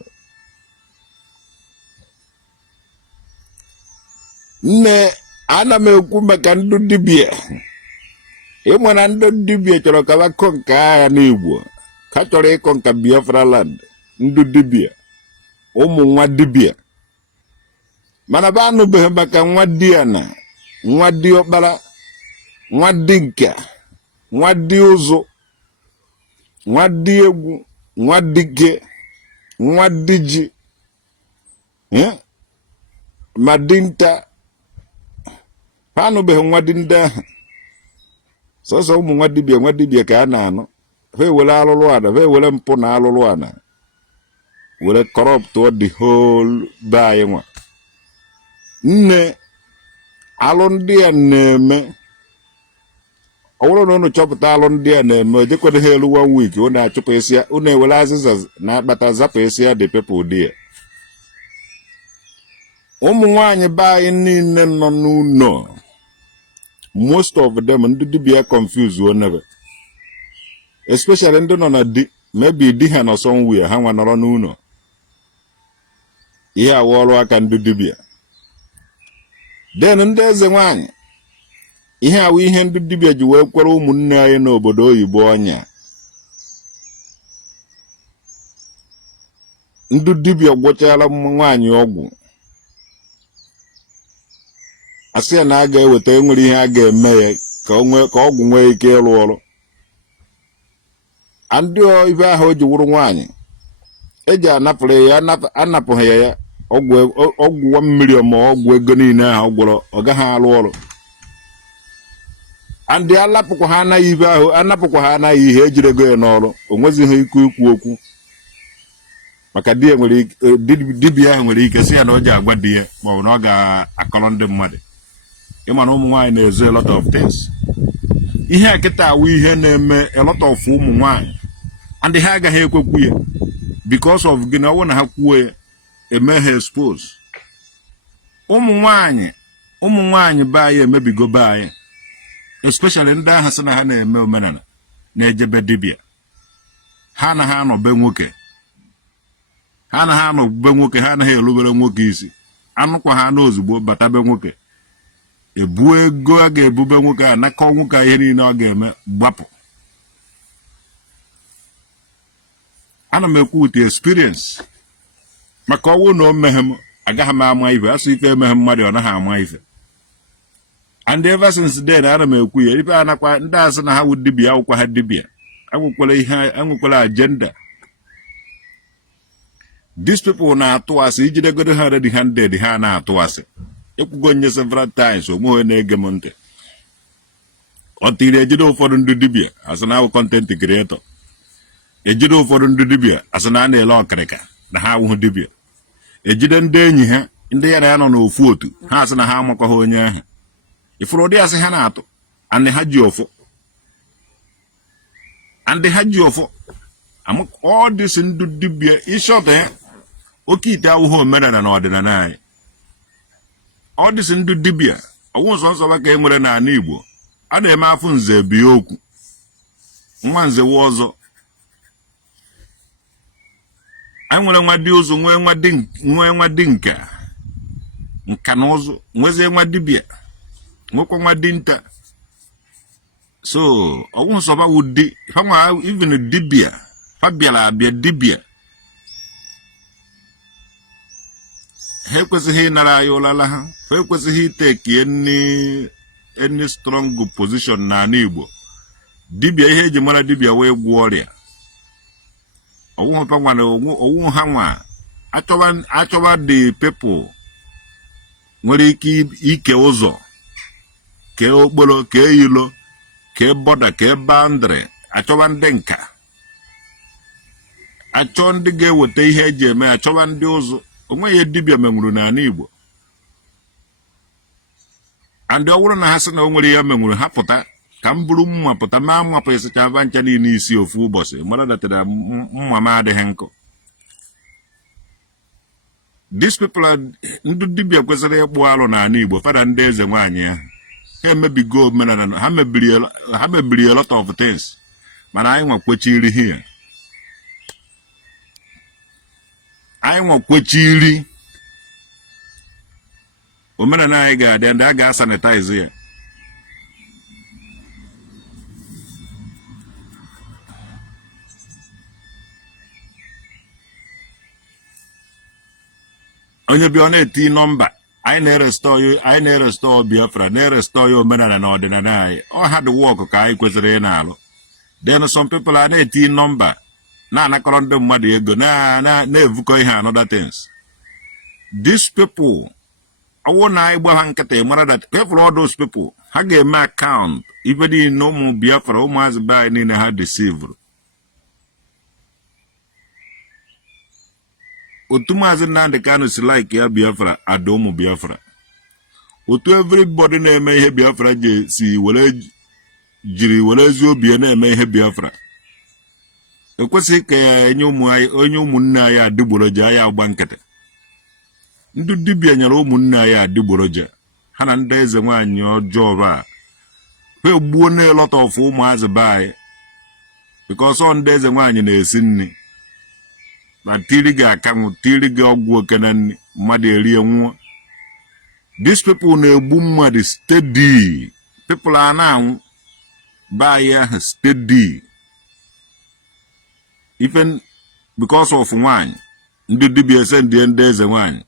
Nne ana m ekwu maka ndị dibịa ịmụ na ndị dibịa chọrọ ka bakọ nke agha n'Igbo ka chọrọ ịkọ nka Biafra land ndị dibịa ụmụ nwa dibịa mana ba anụbeghị maka nwa Diana nwa Diọkpara nwa Dinka nwa Di ụzụ nwa Di egwu nwa Dike nwa Diji ma dinta ha anụbeghị nwa dị ndị ahụ sọsọ ụmụ nwa dibịa ka a na-anụ ha ewere alụlụ ana ha ewere mpụ na alụlụ ana were corrupt the whole be anyị nwa. Nne alụ ndị a na-eme ọ bụrụ na unu chọpụta alụ ndị a na-eme ejekwana ha elu 1 week unu achụpụ esi ya unu ewere azịza na akpata zapụ esi ya the people dị ụmụ nwaanyị be anyị niile nọ n'ụlọ most of them ndị dibịa confuse onebe especially ndị nọ na di maybe di ha nọ somewhere ha nwa nọrọ n'ụlọ ihe awụ ọrụ aka ndị dibịa then ndị eze nwaanyị ihe awụ ihe ndị dibịa ji wee kwere ụmụnne anyị n'obodo oyibo ọnya. Ndị dibịa gwọchala nwaanyị ọgwụ asị ya na a ga-eweta enwere ihe a ga-eme ya ka ọgwụ nwee ike ịrụ ọrụ. Ndị ibe ahụ o ji wụrụ nwaanyị eji anapụrụ ya anapụghị ya ọgwụ mmiri ma ọgwụ ego niile ahụ gwọrọ ọ gaghị arụ ọrụ. Ndị alapụkwa ha anaghị ibe ahụ anapụkwa ha anaghị ihe ejiri ego ya n'ọrụ o nwezighị ikwu okwu maka dibịa ahụ nwere ike si ya na ọ ji agwa di ya ma ọ bụ na ọ ga-akọrọ ndị mmadụ. Ịma na ụmụ nwaanyị na-ezo a lot of things. Ihe a kịta awụ ihe na-eme a lot of ụmụ nwaanyị and ha agaghị ekwekwu ya because of gịnị ọwụ na ha kwuo ya eme ha expose. Ụmụ nwaanyị be anyị emebigo be anyị especially ndị ahụ sị na ha na-eme omenala na-ejebe dibịa ha anaghị anọ be nwoke ha anaghị erubere nwoke isi anụkwa ha n'ozugbo bata be nwoke ebu ego a ga-ebube nwoke a nakọ nwoke ihe niile ọ ga-eme gbapụ. Ana m ekwu with experience maka ọwụ na o meghe m agaghị m ama ife asụ ife emeghe mmadụ ọ naghị ama ife And ever since then, I don't know if I na how would dibia or had dibia. I will call agenda. These people now to us, each day go to her the hand dead, the hand out to us. You could go several times or more in Egemonte. Until they do for the dibia as an our content creator. A judo for the dibia as an ane law cracker, the how would dibia. A jidden day in the area no foot, has an ahamacohonia. If Rodi as a hanato, and they had you for. And they had you for. Among all this in the dibia is shot there. Okay, that will hold better than ordinary. All this in the dibia. I was also like a more than an Igbo. I dem afun ze bioku. Nwanze wozo. I nwere nwa di ozo nwe nwa dinka. Nka na ozo nweze nwa dibia. Nwekwa nwa dinta. So, I won't so about would even a dibia. Fabiala be a dibia. Help us here Narayola. Help us here take any strong position na Igbo. Dibia here Jimara dibia way warrior. I won't have one or hangwa. Actually the people where he keep Ike Ozo. Ke Obolo, ke Yilo, ke Boda, ke Bandre. Achowan Denka. Achon the gay would take here Jeme, Achowan Dozo. Onwe ye dibia memuru na Igbo. And the one has no only a memuru hapota, Cambrum mapota, mamma pesa chavanchani nisi of Fubose, mother that mamma de Henko. These people are dibia quesere boalo na Igbo, Father and days and 1 year. He may be good men and have a lot of things. But I want Quachiri here. I want Quachiri. Woman and I got then that gas sanitize here. On your Bioneti number, I never store you, I never store Biafra, never store your men and ordinary. Or had to walk a kai querenalo. Then some people are 18 number. Na current muddy go na never go other things. These people. I want to that careful all those people. I get my account. Even the no more Biafra, almost buy in a hard deceiver. Utumazi nande kanu si like ya Biafra, adomo Biafra. Utu everybody na eme ihe Biafra je si wale jiri wale zuo biya na eme ihe Biafra. Ekwesi ka ya onye umunna ya adiboroja ya agbankete. Ndu dibia nyara umunna ya adiboroja. Hana ndị Ezenwanyi ọjọọ ba. We gbuo na a lot of ụmụazị bai. Because on ndị Ezenwanyi na-esi nni. Na tiri gị akanwụ, tiri gị ọgwụ okenanni, mmadụ erie nwụọ. These people na-egbu mmadụ steady. People are now bai ya steady. Even because of nwanyị, ndị dibia sendie ndị Ezenwanyi.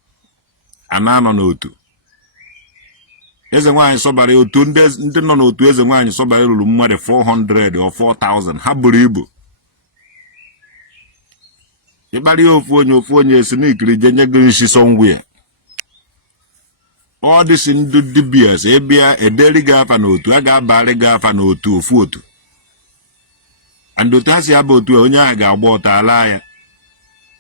Anano n'otu. Ezenwanyi sobara otu ndị nọ n'otu Ezenwanyi sobara ruru mmadụ 400 or 4,000 ha buru ibu. Ịbari ofu onye esi n'ikiri jenye gị nshi somewhere. All this ndị dibia ebia ederi gị afa n'otu a ga-abari gị afa n'otu ofu otu. And otu ha si aba otu onye ahụ ga-agba ọta ala ya.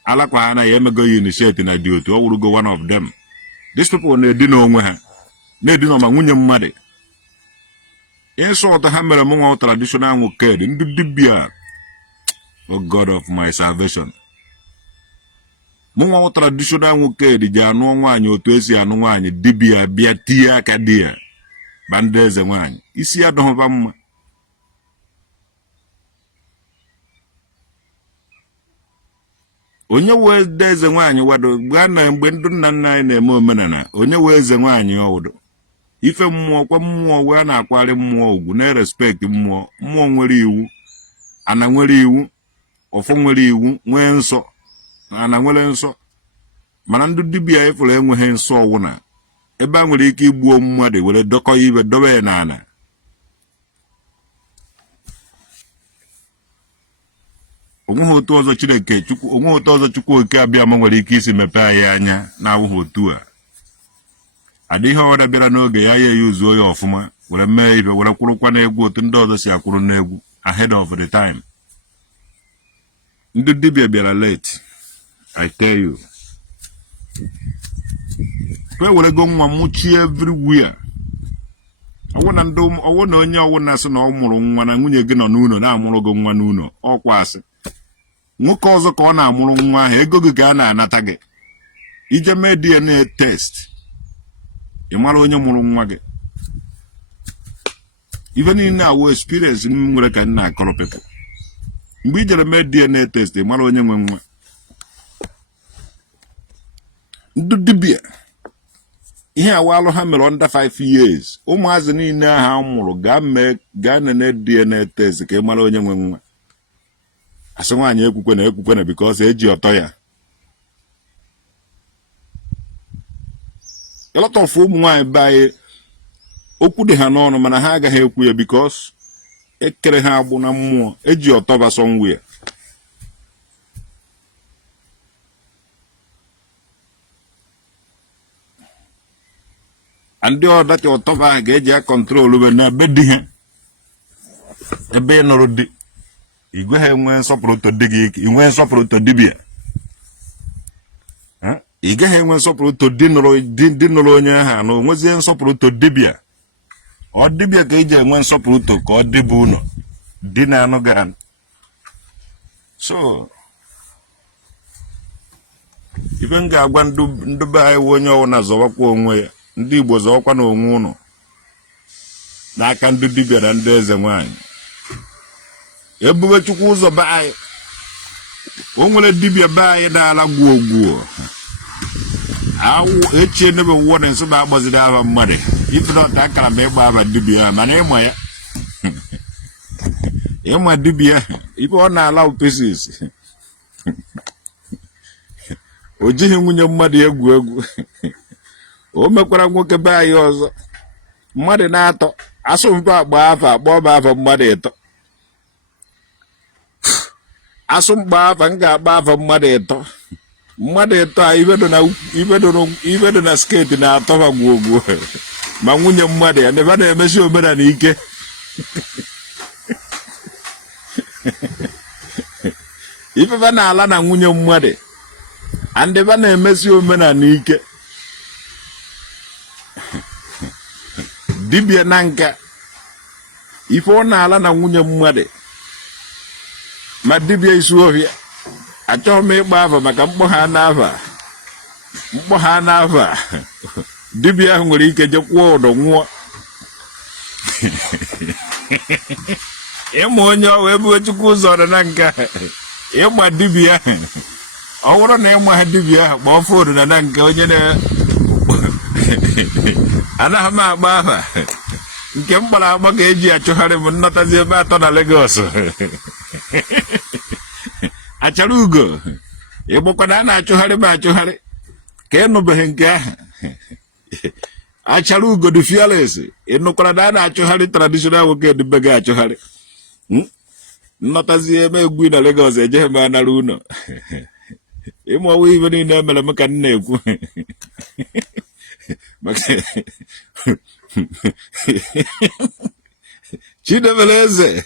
Alakwa ha na ya emego ya initiate na dị otu ọ wụrụgo one of them. These people na-edina onwe ha. Na-edina ma nwunye mmadụ. Insult ha mere mụnwa traditional nwoke ndị dibia. Oh God of my salvation. Mụnwa traditional nwoke ji anụ nwaanyị otu esi anụ nwaanyị dibia bịa tie aka di ya. Ba ndị Ezenwanyi. Isi ya dọhọba mma. Onye wee ndị Ezenwanyi wado gwa na mgbe ndị nna nna anyị na-eme omenala onye wee Ezenwanyi ọwụdụ ife mmụọ kwa mmụọ wee na-akwari mmụọ ugwu na-respect mmụọ nwere iwu ana nwere iwu ọfọ nwere iwu nwee nsọ ana nwere nsọ mana ndị dibia ifuru enweghị nsọ ọwụna ebe a nwere ike igbuo mmadụ were dọkọ ibe dobe ya n'ala. Onweghị otu ọzọ Chineke Chukwu onweghị otu ọzọ Chukwu oke abịa ma nwere ike isi mepee anyị anya na-awụghị otu a. Adịghị ọwụda bịara n'oge ya uzuo ya ọfụma were mee ibe were kwụrụkwa n'egwu otu ndị ọzọ si akwụrụ n'egwu ahead of the time. Ndị dibịa bịara late, I tell you. Kwe were go nwa mụchi everywhere. Ọwụ na onye ọwụ na-asị na ọ mụrụ nwa na nwunye gị nọ n'ụlọ na-amụrụ gị nwa n'ụlọ ọkwa asị. Nwoke ọzọ ka ọ na-amụrụ nwa ahụ ego gị ka a na-anata gị. Ije mee DNA test. Ị mara onye mụrụ nwa gị. Ife niile awụ experience m nwere ka m na-akọrọ people. Mgbe ijere mee DNA test ị mara onye nwe nwa. Ndị dibịa ihe awalụ ha mere under 5 years. Ụmụazị niile ahụ amụrụ gaa nene DNA test ka ị mara onye nwe nwa. Asị nwaanyị ekwukwe because eji ọtọ ya. A lot of ụmụ nwaanyị be anyị okwu dị ha n'ọnụ mana ha agaghị ekwu ya because ekere ha agbụ na mmụọ eji ọtọ ba somewhere. Ndị ọdachi ọtọba ahụ ga-eji ya kọntrol be na be di ha ebe nụrụ di igwe ha enwe nsọpụrụ to di gị inwe nsọpụrụ to dibịa. Ị gaghị enwe nsọpụrụ to di nụrụ onye ahụ na onwezie nsọpụrụ to dibịa. Ọ dibịa ka eji enwe nsọpụrụ to ka ọ dịbụ ụlọ di na-anụ gị. So ibe m ga-agwa ndị be anyị wụ onye ọwụna zọwakwa onwe ya. Ndị Igbo zọwakwa na onwe ụnụ n'aka ndị dibịa na ndị eze nwanyị. Ebube Chukwu ụzọ be anyị. O nwere dibịa be anyị na-ala gwuo awụ echie nebe wụọ na nsogbu agbaziri aba mmadụ ifedọta akara ma ịgba aba dibịa mana ịma ya ịma dibịa ife ọ na-ala pieces. O jighị nwunye mmadụ egwu o mekwara nwoke be anyị ọzọ mmadụ na-atọ asụmpi agba afa akpọba afa mmadụ ịtọ. Asụmgba afa m ga-agba afa mmadụ ịtọ. Mmadụ ịtọ a ibedo na sketi na-atọ ma gwuo ma nwunye mmadụ ya nebe na-emesi omenala ike. Ifefe na-ala na nwunye mmadụ andịba na-emesi omenala ike. Dibịa na nka ife ọ na-ala na nwunye mmadụ ma dibịa isi ohia achọghị m ịgba afa maka mkpọ ha n'afa dibịa ahụ nwere ike jekwuo ụdọ nwụọ. Ịma onye ọwa Ebube Chukwu ụzọ dị na nka ịma dibịa ọ bụrụ na ịma ha dibịa ahụ kpọọ fonu na nke onye anaghị m agba afa nke m gbara agba ga-eji achọgharị m nnọtazi ebe atọ na Lagos. Achara ugo ịgbakwana a na-achọgharị m achọgharị ka ịnụbeghị nke ahụ. Achara ugo dị fearless ịnụkwara na a na-achọgharị traditional nwoke dịbe gị achọgharị. Nnọtazi ebe egwu na Lagos ejeghị m anara ụlọ. Ịmụ ọwụ ibe niile emere m ka m na-ekwu. Chidebere eze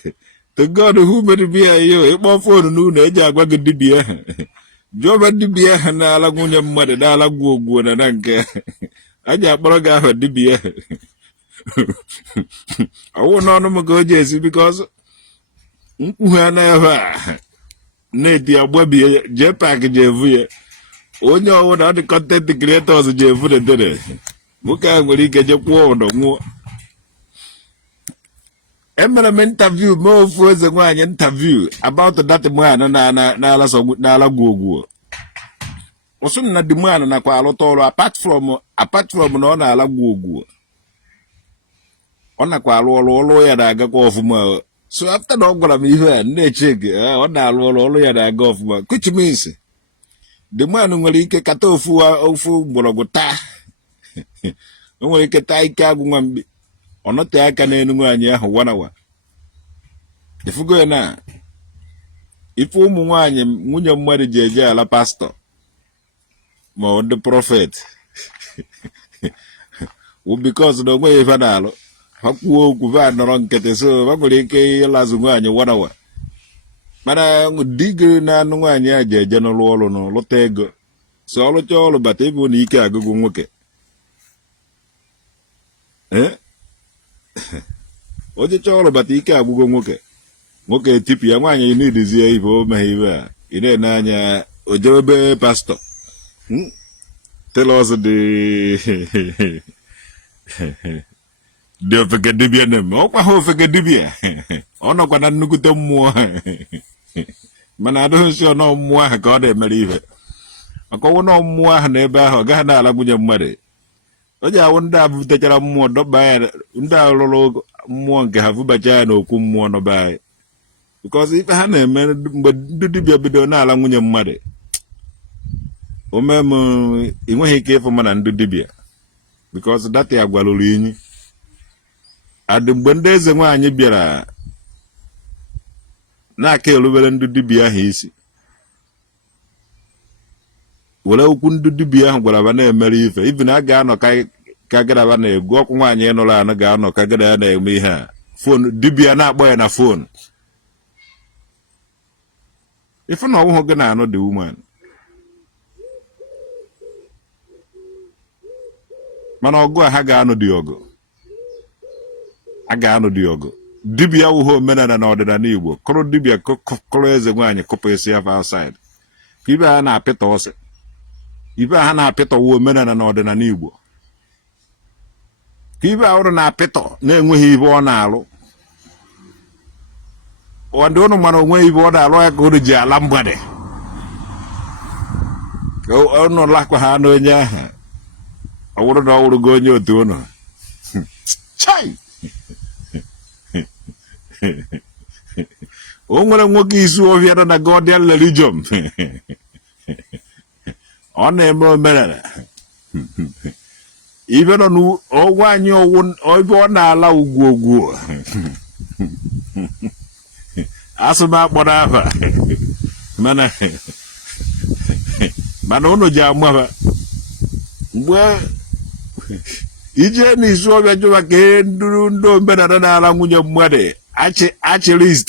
to God who made me yo ịkpọ fonu n'ụlọ eji agwa gị dibịa ahụ jụọba dibịa ahụ na-ala nwunye mmadụ na-ala gwuo na nke aji akpọrọ gị ahụ dibịa ọwụ n'ọnụ m ka o ji esi because mkpughe anaghị a na-eti agbabie jee paaki ji evu ya onye ọwụ na ọ dị content creators ji evu dedere nwoke ahụ nwere ike jekwuo ụdọ nwụọ. Emere m interview ma ofu eze nwaanyị interview about that man na-ala gwuo ọsụ na the man nakwa alụta ọrụ apart from na ọ na-ala gwuo ọ nakwa alụ ọrụ ya na-agakwa ọfụma. So after na ọ gwara m ihe a na-echeki ọ na-alụ ọrụ ya na-aga ọfụma which means the man nwere ike kata ofu mgbọrọgwụ taa nwere ike taa ike agwụ nwa mgbe ọ nọte aka n'elu nwaanyị ahụ wanawa ifugo ya na ife ụmụ nwaanyị nwunye mmadụ ji eje ala pastọ ma ọ ndị prọfet because na onweghị ife na-alụ ha kwuo okwu va nọrọ nkịtị so ha nwere ike ịlazụ nwaanyị wanawa mana di gị na anụ nwaanyị a ji eje n'ụlọ ọrụ na lụta ego so ọlụcha ọrụ bata ịbụ na ike agụgụ nwoke ojecha ọrụ bata ike agwụgo nwoke etipu ya nwaanyị ị na-edizie ife o meghe ibe a ị na-ene anya o jebe pastọ tell us dị ofeke dibịa na-eme ọkwa ha ofeke dibịa ọ nọkwa na nnukwute mmụọ mana adịghị nsị ọnọ mmụọ ahụ ka ọ na-emere ihe maka ọnwụ na mmụọ ahụ n'ebe ahụ ọ gaghị na-ala nwunye mmadụ o ji awụ ndị a butechara mmụọ dọba ya ndị a lụrụ mmụọ nke ha vubacha ya n'okwu mmụọ nọba anyị because ife ha na-eme mgbe ndị dibịa bido na-ala nwunye mmadụ omem ị nweghị ike ịfụ ma na ndị dibịa because data ya gwalụrụ inyi adị mgbe ndị eze nwaanyị bịara na-aka erubere ndị dibịa ahụ isi were okwu ndị dibịa ahụ gwara ba na-emere ife ibi na a ga-anọ ka garaba na-egwu ọkụ nwaanyị nụrụ anụ ga-anọ ka gara ya na-eme ihe a fon dibịa na-akpọ ya na fon ife na ọwụhụ gị na-anụ the woman mana ọgụ a ha ga-anụ dị ọgụ a ga-anụ dị ọgụ dibịa wụhụ omenala na ọdịnala Igbo kụrụ dibịa kụrụ eze nwaanyị kụpụ isi ya outside ibe ha na-apịta ọsị ibe ha na-apịtọwa omenala na ọdịnala Igbo ka ibe ahụrụ na-apịtọ na-enweghị ibe ọ na-alụ ndị ụnụ mana onweghị ibe ọ na-alụ ya ka ụnụ ji ala mgbede ka ụnụ lakwa ha n'onye ahụ ọ wụrụ na ọ wụrụgo onye otu ụnụ chai o nwere nwoke isi ọhịa nọ na Godian religion ọ na-eme omenala ibe nọ n'ọgwụ anyị ebe ọ na-ala ugwu asụm akpọrọ afa mana ụnụ ji amaba mgbe ije n'izu ọbịa jụwa ka ihe ndị omenala na-ala nwunye mmadụ achịrịst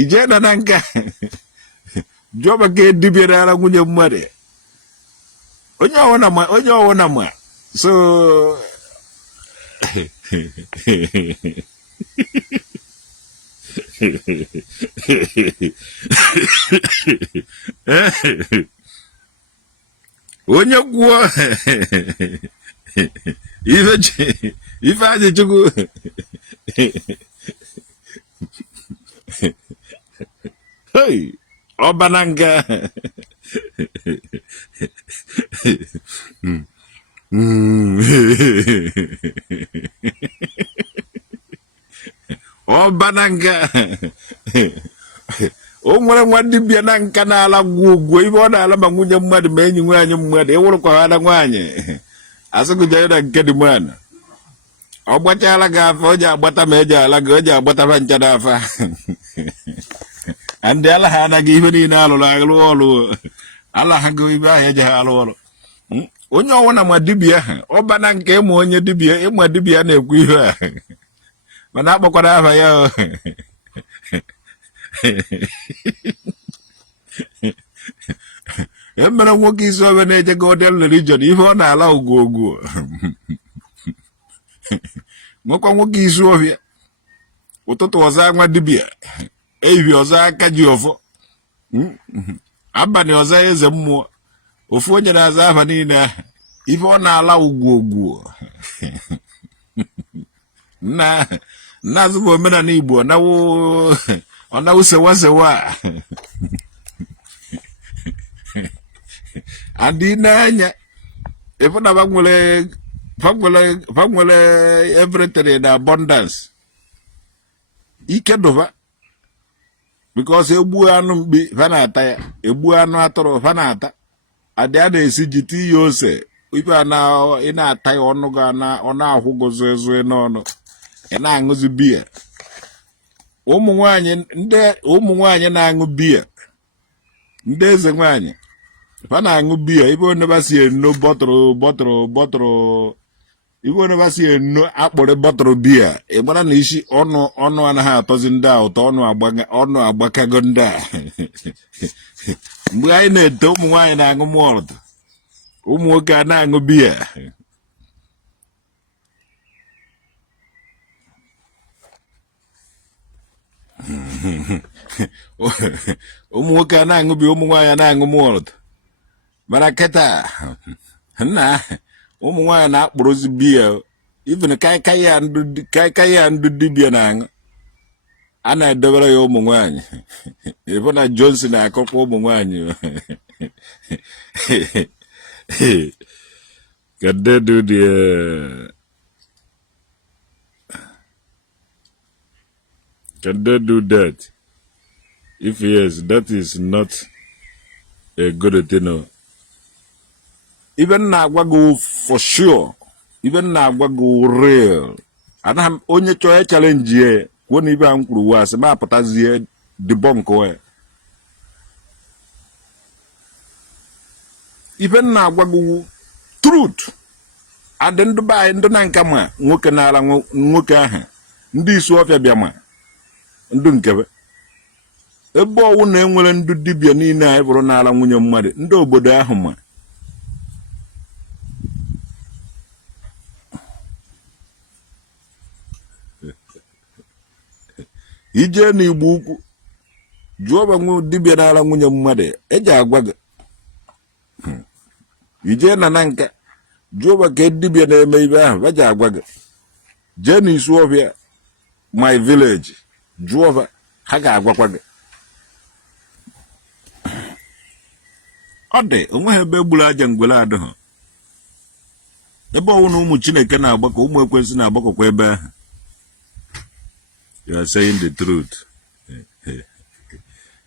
ije na nka jụọ ka dibịa na-ala nwunye mmadụ onye ọwụna ma so onye kwuo ife ajị chukwu ọbana nga ọbana nga o nwere nwa dibịa na nka na-ala gwugwo ibe ọ na-ala ma nwunye mmadụ ma enyi nwaanyị mmadụ ịwụrụkwa ha na nwaanyị asịgụja na nke dị mmanụ ọ gbachala gị afa o ji agbata ma eji ala gị o ji agbataba ncha n'afa ndị ala ha anaghị ihe niile alụ ọrụ ala ha gị ibe ahụ eji ha alụ ọrụ onye ọwụna ma dibịa ha ọba na nke ịma onye dibịa ịma dibịa na-ekwu ihe a mana akpọkwara afa ya e mere nwoke isi ọbịa na-eje Godian religion ihe ọ na-ala ugwu nwekwa nwoke isi ọbịa ụtụtụ ọzọ nwa dibịa ehihie ọzọ aka ji ọfọ abalị ọzọ eze mmụọ ofu onye na-aza afa niile ife ọ na-ala ugwu nna azụbụ omenala Igbo ọ na-awụ sewa adị n'anya ife na fa nwere everything in abundance ike dụva because egbuo anụ mkpi fa na-ata ya egbuo anụ atụrụ fa na-ata adị a na-esi ji tinye ose ife a na ị na-ata ya ọnụ gị ọ na-ahụ gozo ezo n'ọnụ ị na-aṅụzi biya ụmụ nwaanyị na-aṅụ biya ndị eze nwaanyị fa na-aṅụ biya ibe oneba si eno bọtụrụ ibe oneba si eno akpụrụ bọtụrụ biya ị mara na isi ọnụ anaghị atọzi ndị a ụtọ ọnụ agbakago ndị a mgbe anyị na-ete ụmụ nwaanyị na-aṅụ mọlt ụmụ nwoke a na-aṅụ biya ụmụ nwoke a na-aṅụ biya ụmụ nwaanyị na-aṅụ mọlt mana kịta nna ụmụ nwaanyị na-akpụrụzi biya even ka ya ndụ dibịa na-aṅụ a na-edobere ya ụmụ nwaanyị ebe na Johnson na-akọkwa ụmụ nwaanyị can they do that? If yes, that is not a good thing. Even na-agwago for sure, even na-agwago real. Ana onye chọọ challenge ye kwuo na ibe a m kwuru wa sị ma apụtazie debunk we. Even na-agwago truth. Adị ndụ ba ndụ na nka ma nwoke na-ala nwoke ahụ ndị isi ọfịa bịa ma ndụ nkebe ebe ọwụ na-enwere ndụ dibịa niile anyị bụrụ n'ala nwunye mmadụ ndị obodo ahụ ma ije n'Igbo ukwu jụọ banwe dibịa n'ala nwunye mmadụ eji agwa gị ije na nka jụọ ba ka dibịa na-eme ibe ahụ eji agwa gị jee n'isi ọfịa my village jụọ ha ga-agwakwa gị ọ dị onweghị ebe gburu aja ngwere adịghị ebe ọwụ na ụmụ Chineke na-agbakọ ụmụ ekwensu na-agbakọkwa ebe ahụ. You are saying the truth.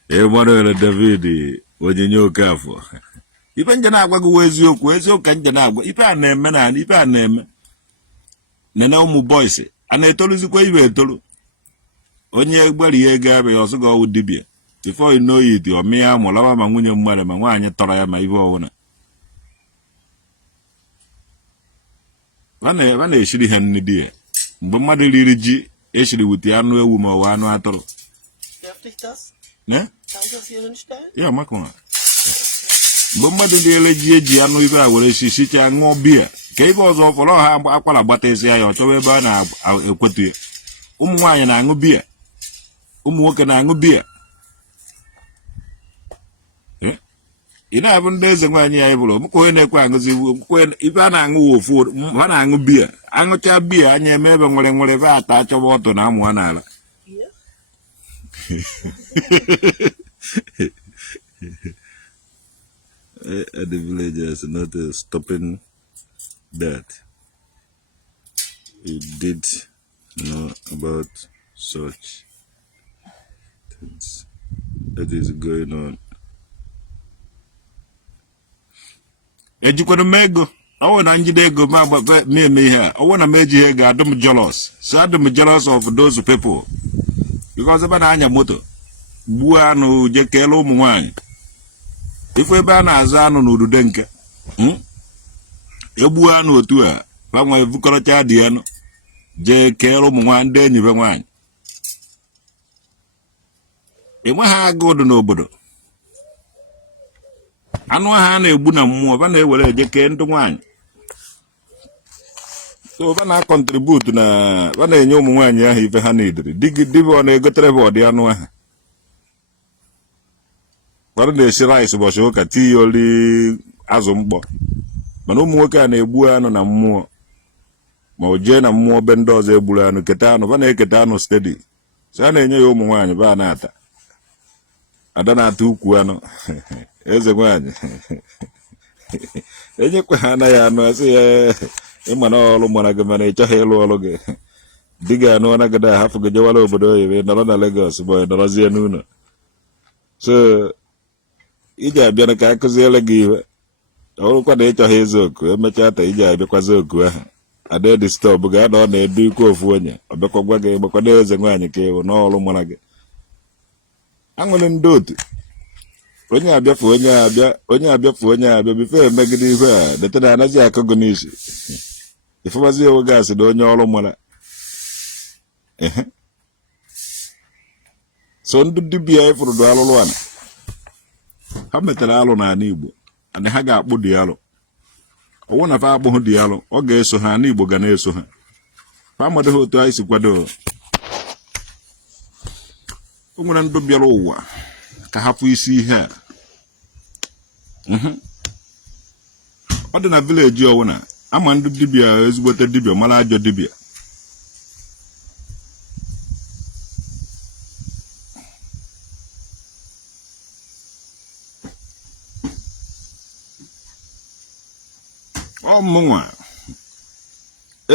Emmanuel David Onyinye Okafọ ife nje na-agwa gị eziokwu ka nje na-agwa ife a na-eme na ife a na-eme nene ụmụ boys a na-etoluzikwa ibe etolu onye gbara ihe ego abịa ọsọ gị ọwụ dibịa before you know it ọmịa mụlawa ma nwunye mmadụ ma nwaanyị tọrọ ya ma ibe ọbụla va na-eshiri ha nri di ya mgbe mmadụ riri ji eshiri wute anụ ewu ma ọwa anụ atụrụ ya maka mgbe mmadụ riele ji eji anụ ibe a were sichaa ṅụọ biya ka ibe ọzọ fọrọ ha akwara gbata isi ya ọ chọwa ebe a na-ekwetu ya ụmụ nwaanyị na-aṅụ biya ụmụ nwoke na-aṅụ biya ị na-abụ ndị eze nwaanyị ya bụrụ mụka onye na-ekwe aṅụzi ibe a na-aṅụ ofu ha na-aṅụ biya aṅụcha biya anya eme ebe nwere ebe ata achọba ọtọ na amụ ha n'ala the villagers not stopping that. You did know about such things that is going on. Ejikwana m ego ọwụ na njide ego ma eme ihe a ọwụ na m eji ego adụm jealous so adụm jealous of those people because ebe na-anya moto gbuo anụ je kelee ụmụ nwaanyị ife ebe a na-azụ anụ n'udude nke egbuo anụ otu a gbanwe evukọrọcha dị anụ jee kelee ụmụ nwaanyị ndị enyi be nwaanyị enwe ha agụ dị n'obodo anụ ahụ a na-egbu na mmụọ ba na-ewere eje kee ndị nwaanyị so ba na-akọntribute na ba na-enye ụmụ nwaanyị ahụ ife ha na-ediri dibịa ọ na-egotere bụ ọdị anụ ahụ gbara na-esi rice ụbọchị ụka tii oli azụ mkpọ mana ụmụ nwoke a na-egbu anụ na mmụọ ma o jee na mmụọ be ndị ọzọ egburu anụ keta anụ ba na-eketa anụ steady so a na-enye ya ụmụ nwaanyị ba na-ata ada na-ata ukwu anụ eze nwaanyị enyekwa ha anaghị anụ asị ya ịma na ọrụ mara gị mana ị chọghị ịlụ ọrụ gị di gị anụ anagide ahafụ gị jewara obodo oyibo nọrọ na Lagos bụ nọrọzie n'ụlọ so iji abịa ka akụziere gị ihe ọrụkwa na ịchọghị ịza oku emechaa ta iji abịakwazi oku ahụ ada distọb ga na ọ na-edu ike ofu onye ọbịakwa gwa gị gbakwado eze nwaanyị ka ịwụ n'ọrụ mara gị aṅụrị ndị otu onye abịafu onye abịa bife emegide ihu a deta na anaghị akụ gị n'isi ifebazi ewe gasị na onye ọrụ mara so ndị dibịa ifụrụ dị alụlụ ana ha metere alụ n'ala Igbo ana ha ga-akpụ dị alụ ọwụ na fa akpụghị dị alụ ọ ga-eso ha n'Igbo ga na-eso ha fa amadịghị otu anyị si kwado o nwere ndụ bịara ụwa ka hapụ isi ihe a ọ dị na vileji ọwụna ama ndị dibịa ezigbote dibịa mara ajọ dibịa ọmụnwa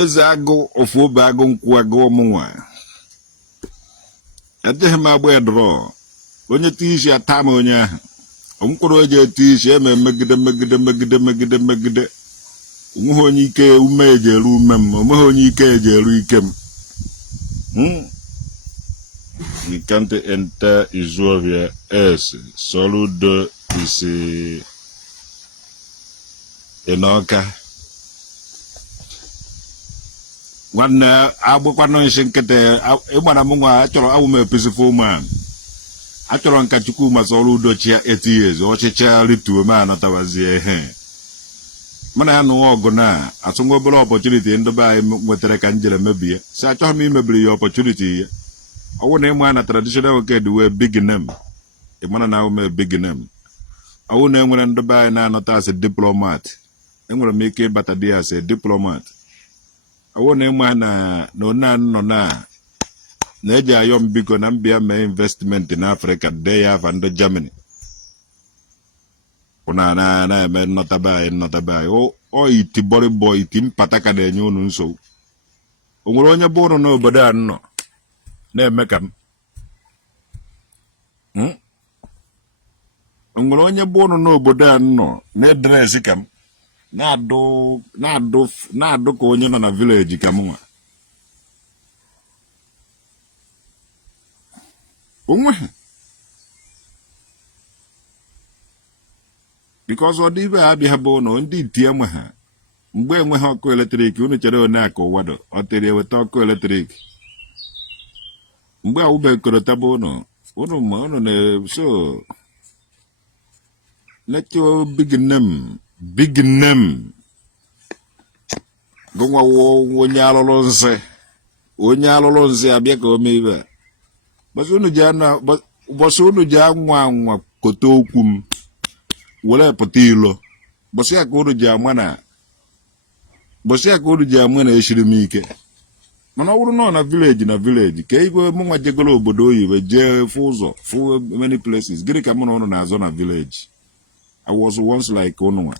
eze agụ ofu obe agụ nkwụ agụ ọmụnwa ejeghị m agba edrọ onye tụ isi ata m onye ahụ omkwụrụ oje etu isi eme megide onweghị onye ike ume eji eru ume m onweghị onye ike eji eru ike m you can't enter Izuovia S Soludo isi Enoka nwanne agbụkwanụ isi nkịtị ịgbara m nwa achọrọ awụ m peaceful man achọrọ nka Chukwu masị ọrụ udo chia 8 years ọchịchị rituo ma anatawazie ihe mana ya nụwa ọgụ na atụnwa obere opportunity ndị be anyị nwetara ka njere mebie si achọghị m imebiri ya opportunity ya ọwụ na ịma na traditional wicked wee big name ịmana na awụ m big name ọwụ na enwere ndị be anyị na-anọta asị diplomat enwere m ike ịbata dị asị diplomat ọwụ na ịma na onye nọ na-eji ayọ m biko na mbịa mee investment n'Africa dee ya afa ndị Germany ụna na-eme nnọtaba anyị ọ iti bọrịbọ iti mpata ka na-enye unu nsogbu o nwere onye bụ ụnụ n'obodo a nọ na-eme ka m o nwere onye bụ ụnụ n'obodo a nọ na-edresị ka m na-adụ ka onye nọ na vileji ka m nwa onwe because ọ dị ibe ha abịa bụ ụnụ ndị iti enwe ha mgbe enweghị ọkụ eletrik unu chere one aka ụwado ọ tere eweta ọkụ eletrik mgbe awụbe korotaba ụnụ ma ụnụ na-so leto big name gụnwawo onye alụlụ nsị abịa ka o mee ibe ụbọchị unu ji anwa kote okwu m were pụta ilo ụbọchị ya ka unu ji ama na eshiri m ike mana ọ bụrụ na vileji ka igwe mụnwa jegoro obodo oyibo jee fụ ụzọ fụ many places gịnị ka mụ na ụnụ na-azọ na vileji I was once like ụnụ nwa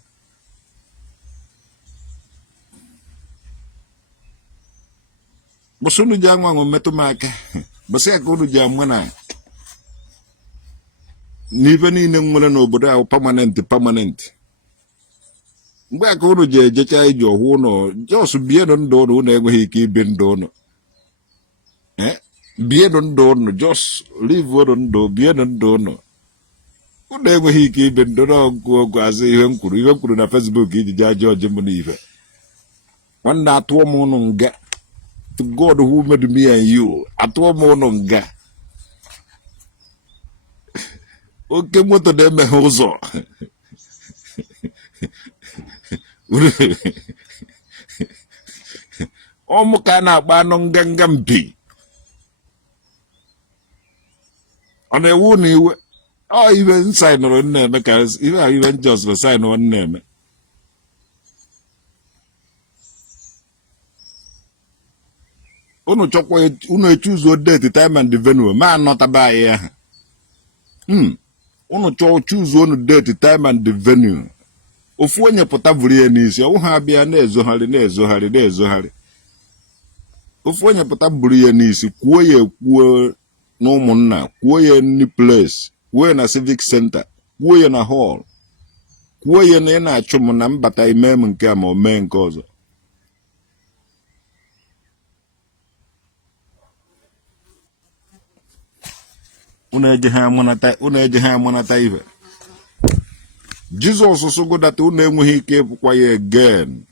ụbọchị unu ji anwa metụ m aka bụsị ya ka unu ji ama na n'ife niile nwere n'obodo ahụ permanent mgbe a ka unu ji ejecha iji ọhụ ụnụ jos bienụ ndụ ụnụ unu enweghị ike ibi ndụ ụnụ bienụ ndụ ụnụ jos live ụnụ ndụ bienụ ndụ ụnụ enweghị ike ibi ndụ n'ọgụ ọgụ azụ ihe m kwuru na Facebook iji jee ajọ ọjị m n'ife nwanne atụọ m ụnụ nga to God who made me and you atụọ m ụnụ nga oke moto na-emeghe ụzọ ọmụ ka a na-akpa anụ nganga mpi ọ na-ewu na iwe iwe nsainụrụ na-eme ka iwe njọsịrị sainụrụ na-eme unu chọkwa unu echuzuo date time and venue ma anọtaba anyị aha unu chọọ chuzuo unu date time and venue ofu onye pụta vụrụ ya n'isi ọwụ ha abịa na-ezogharị ofu onye pụta buru ya n'isi kwuo ya ekwuo na ụmụnna kwuo ya ni place kwuo ya na civic center kwuo ya na hall kwuo ya na ị na-achụ m na mbata ime m nke a ma o mee nke ọzọ. Unu eje ha amanata ife. Jizọs sụgodata unu enweghị ike ịfụkwa ya again.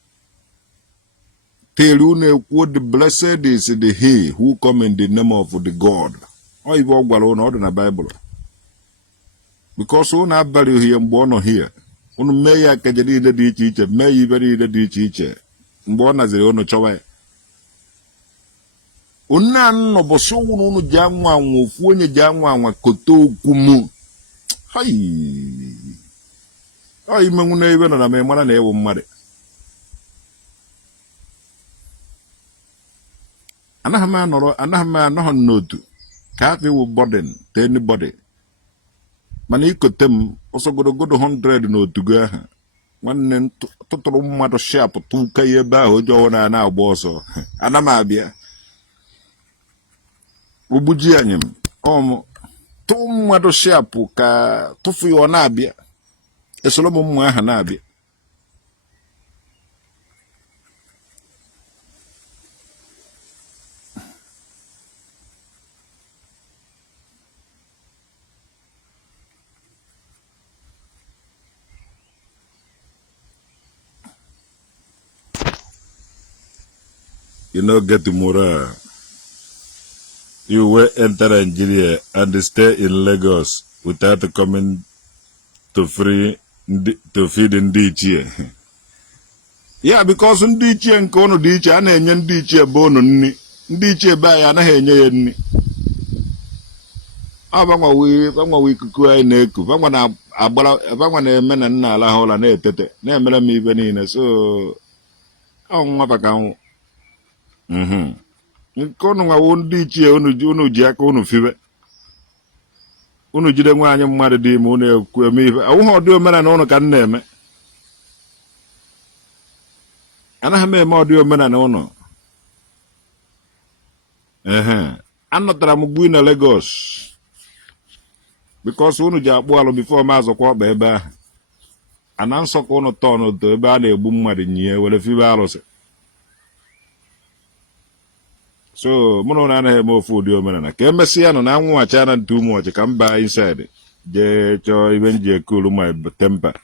Till unu ekwuo the blessed is the he who come in the name of the God. Ọ ife ọ gwara unu ọ dị na Bible. Because unu abalị uhie mgbe ọ nọ here. Unu mee ya keje niile dị iche iche, mee ya ibe niile dị iche iche. Mgbe ọ naziri unu chọwa ya. Unu anọ bọsị unu ji anwa anwa ofu onye ji anwa anwa kote okwu mụ. Ọ ime nwụ na ibe nọ na mara na ewu mmadụ. Anaghị m anọghị n'otu ka afọ ewu burden to anybody. Mana ikote m ọsọgodogodo 100 n'otu gị aha. Nwanne tụtụrụ mmadụ sharp tụka ya ebe ahụ oje ọwụna na-agba ọsọ. Ana m abịa. Ugbuji anyị m. Tụ mmadụ sharp ka tụfu ya ọ na-abịa. Esolo m mma aha na-abịa. You know, get the moral. You will enter Nigeria and stay in Lagos without coming to feed ndị ichie. Yeah, because ndị ichie nke unu dị iche a na-enye ndị ichie be unu nni. Ndị ichie be anyị anaghị enye ya nni. Banwa ikuku anyị na-eku. Banwa na-eme na nna ala ha ụla na-etete. Na-emere m ibe niile. So, ọ nwata ka nwụ. Nke unu nwawo ndị ichie unu ji aka unu fibe. Unu jide nwaanyị mmadụ dị ime unu ekwu eme ife. Awụghị ọdị omenala unu ka m na-eme. Anaghị m eme ọdị omenala unu. Anọtara m gbu na Lagos. Because unu ji akpụ alụ before m azọkwa ọkpa ebe ahụ. Ana nsọ ka unu tọọ n'oto ebe a na-egbu mmadụ nyie were fibe arụsị. So, mụ na anaghị eme ofu ụdị omenala. Ka emesịa nọ na anwụ acha na ntụ ụmụ ọchị ka m baa inside. Jee chọọ ibe nji ekulu my temper.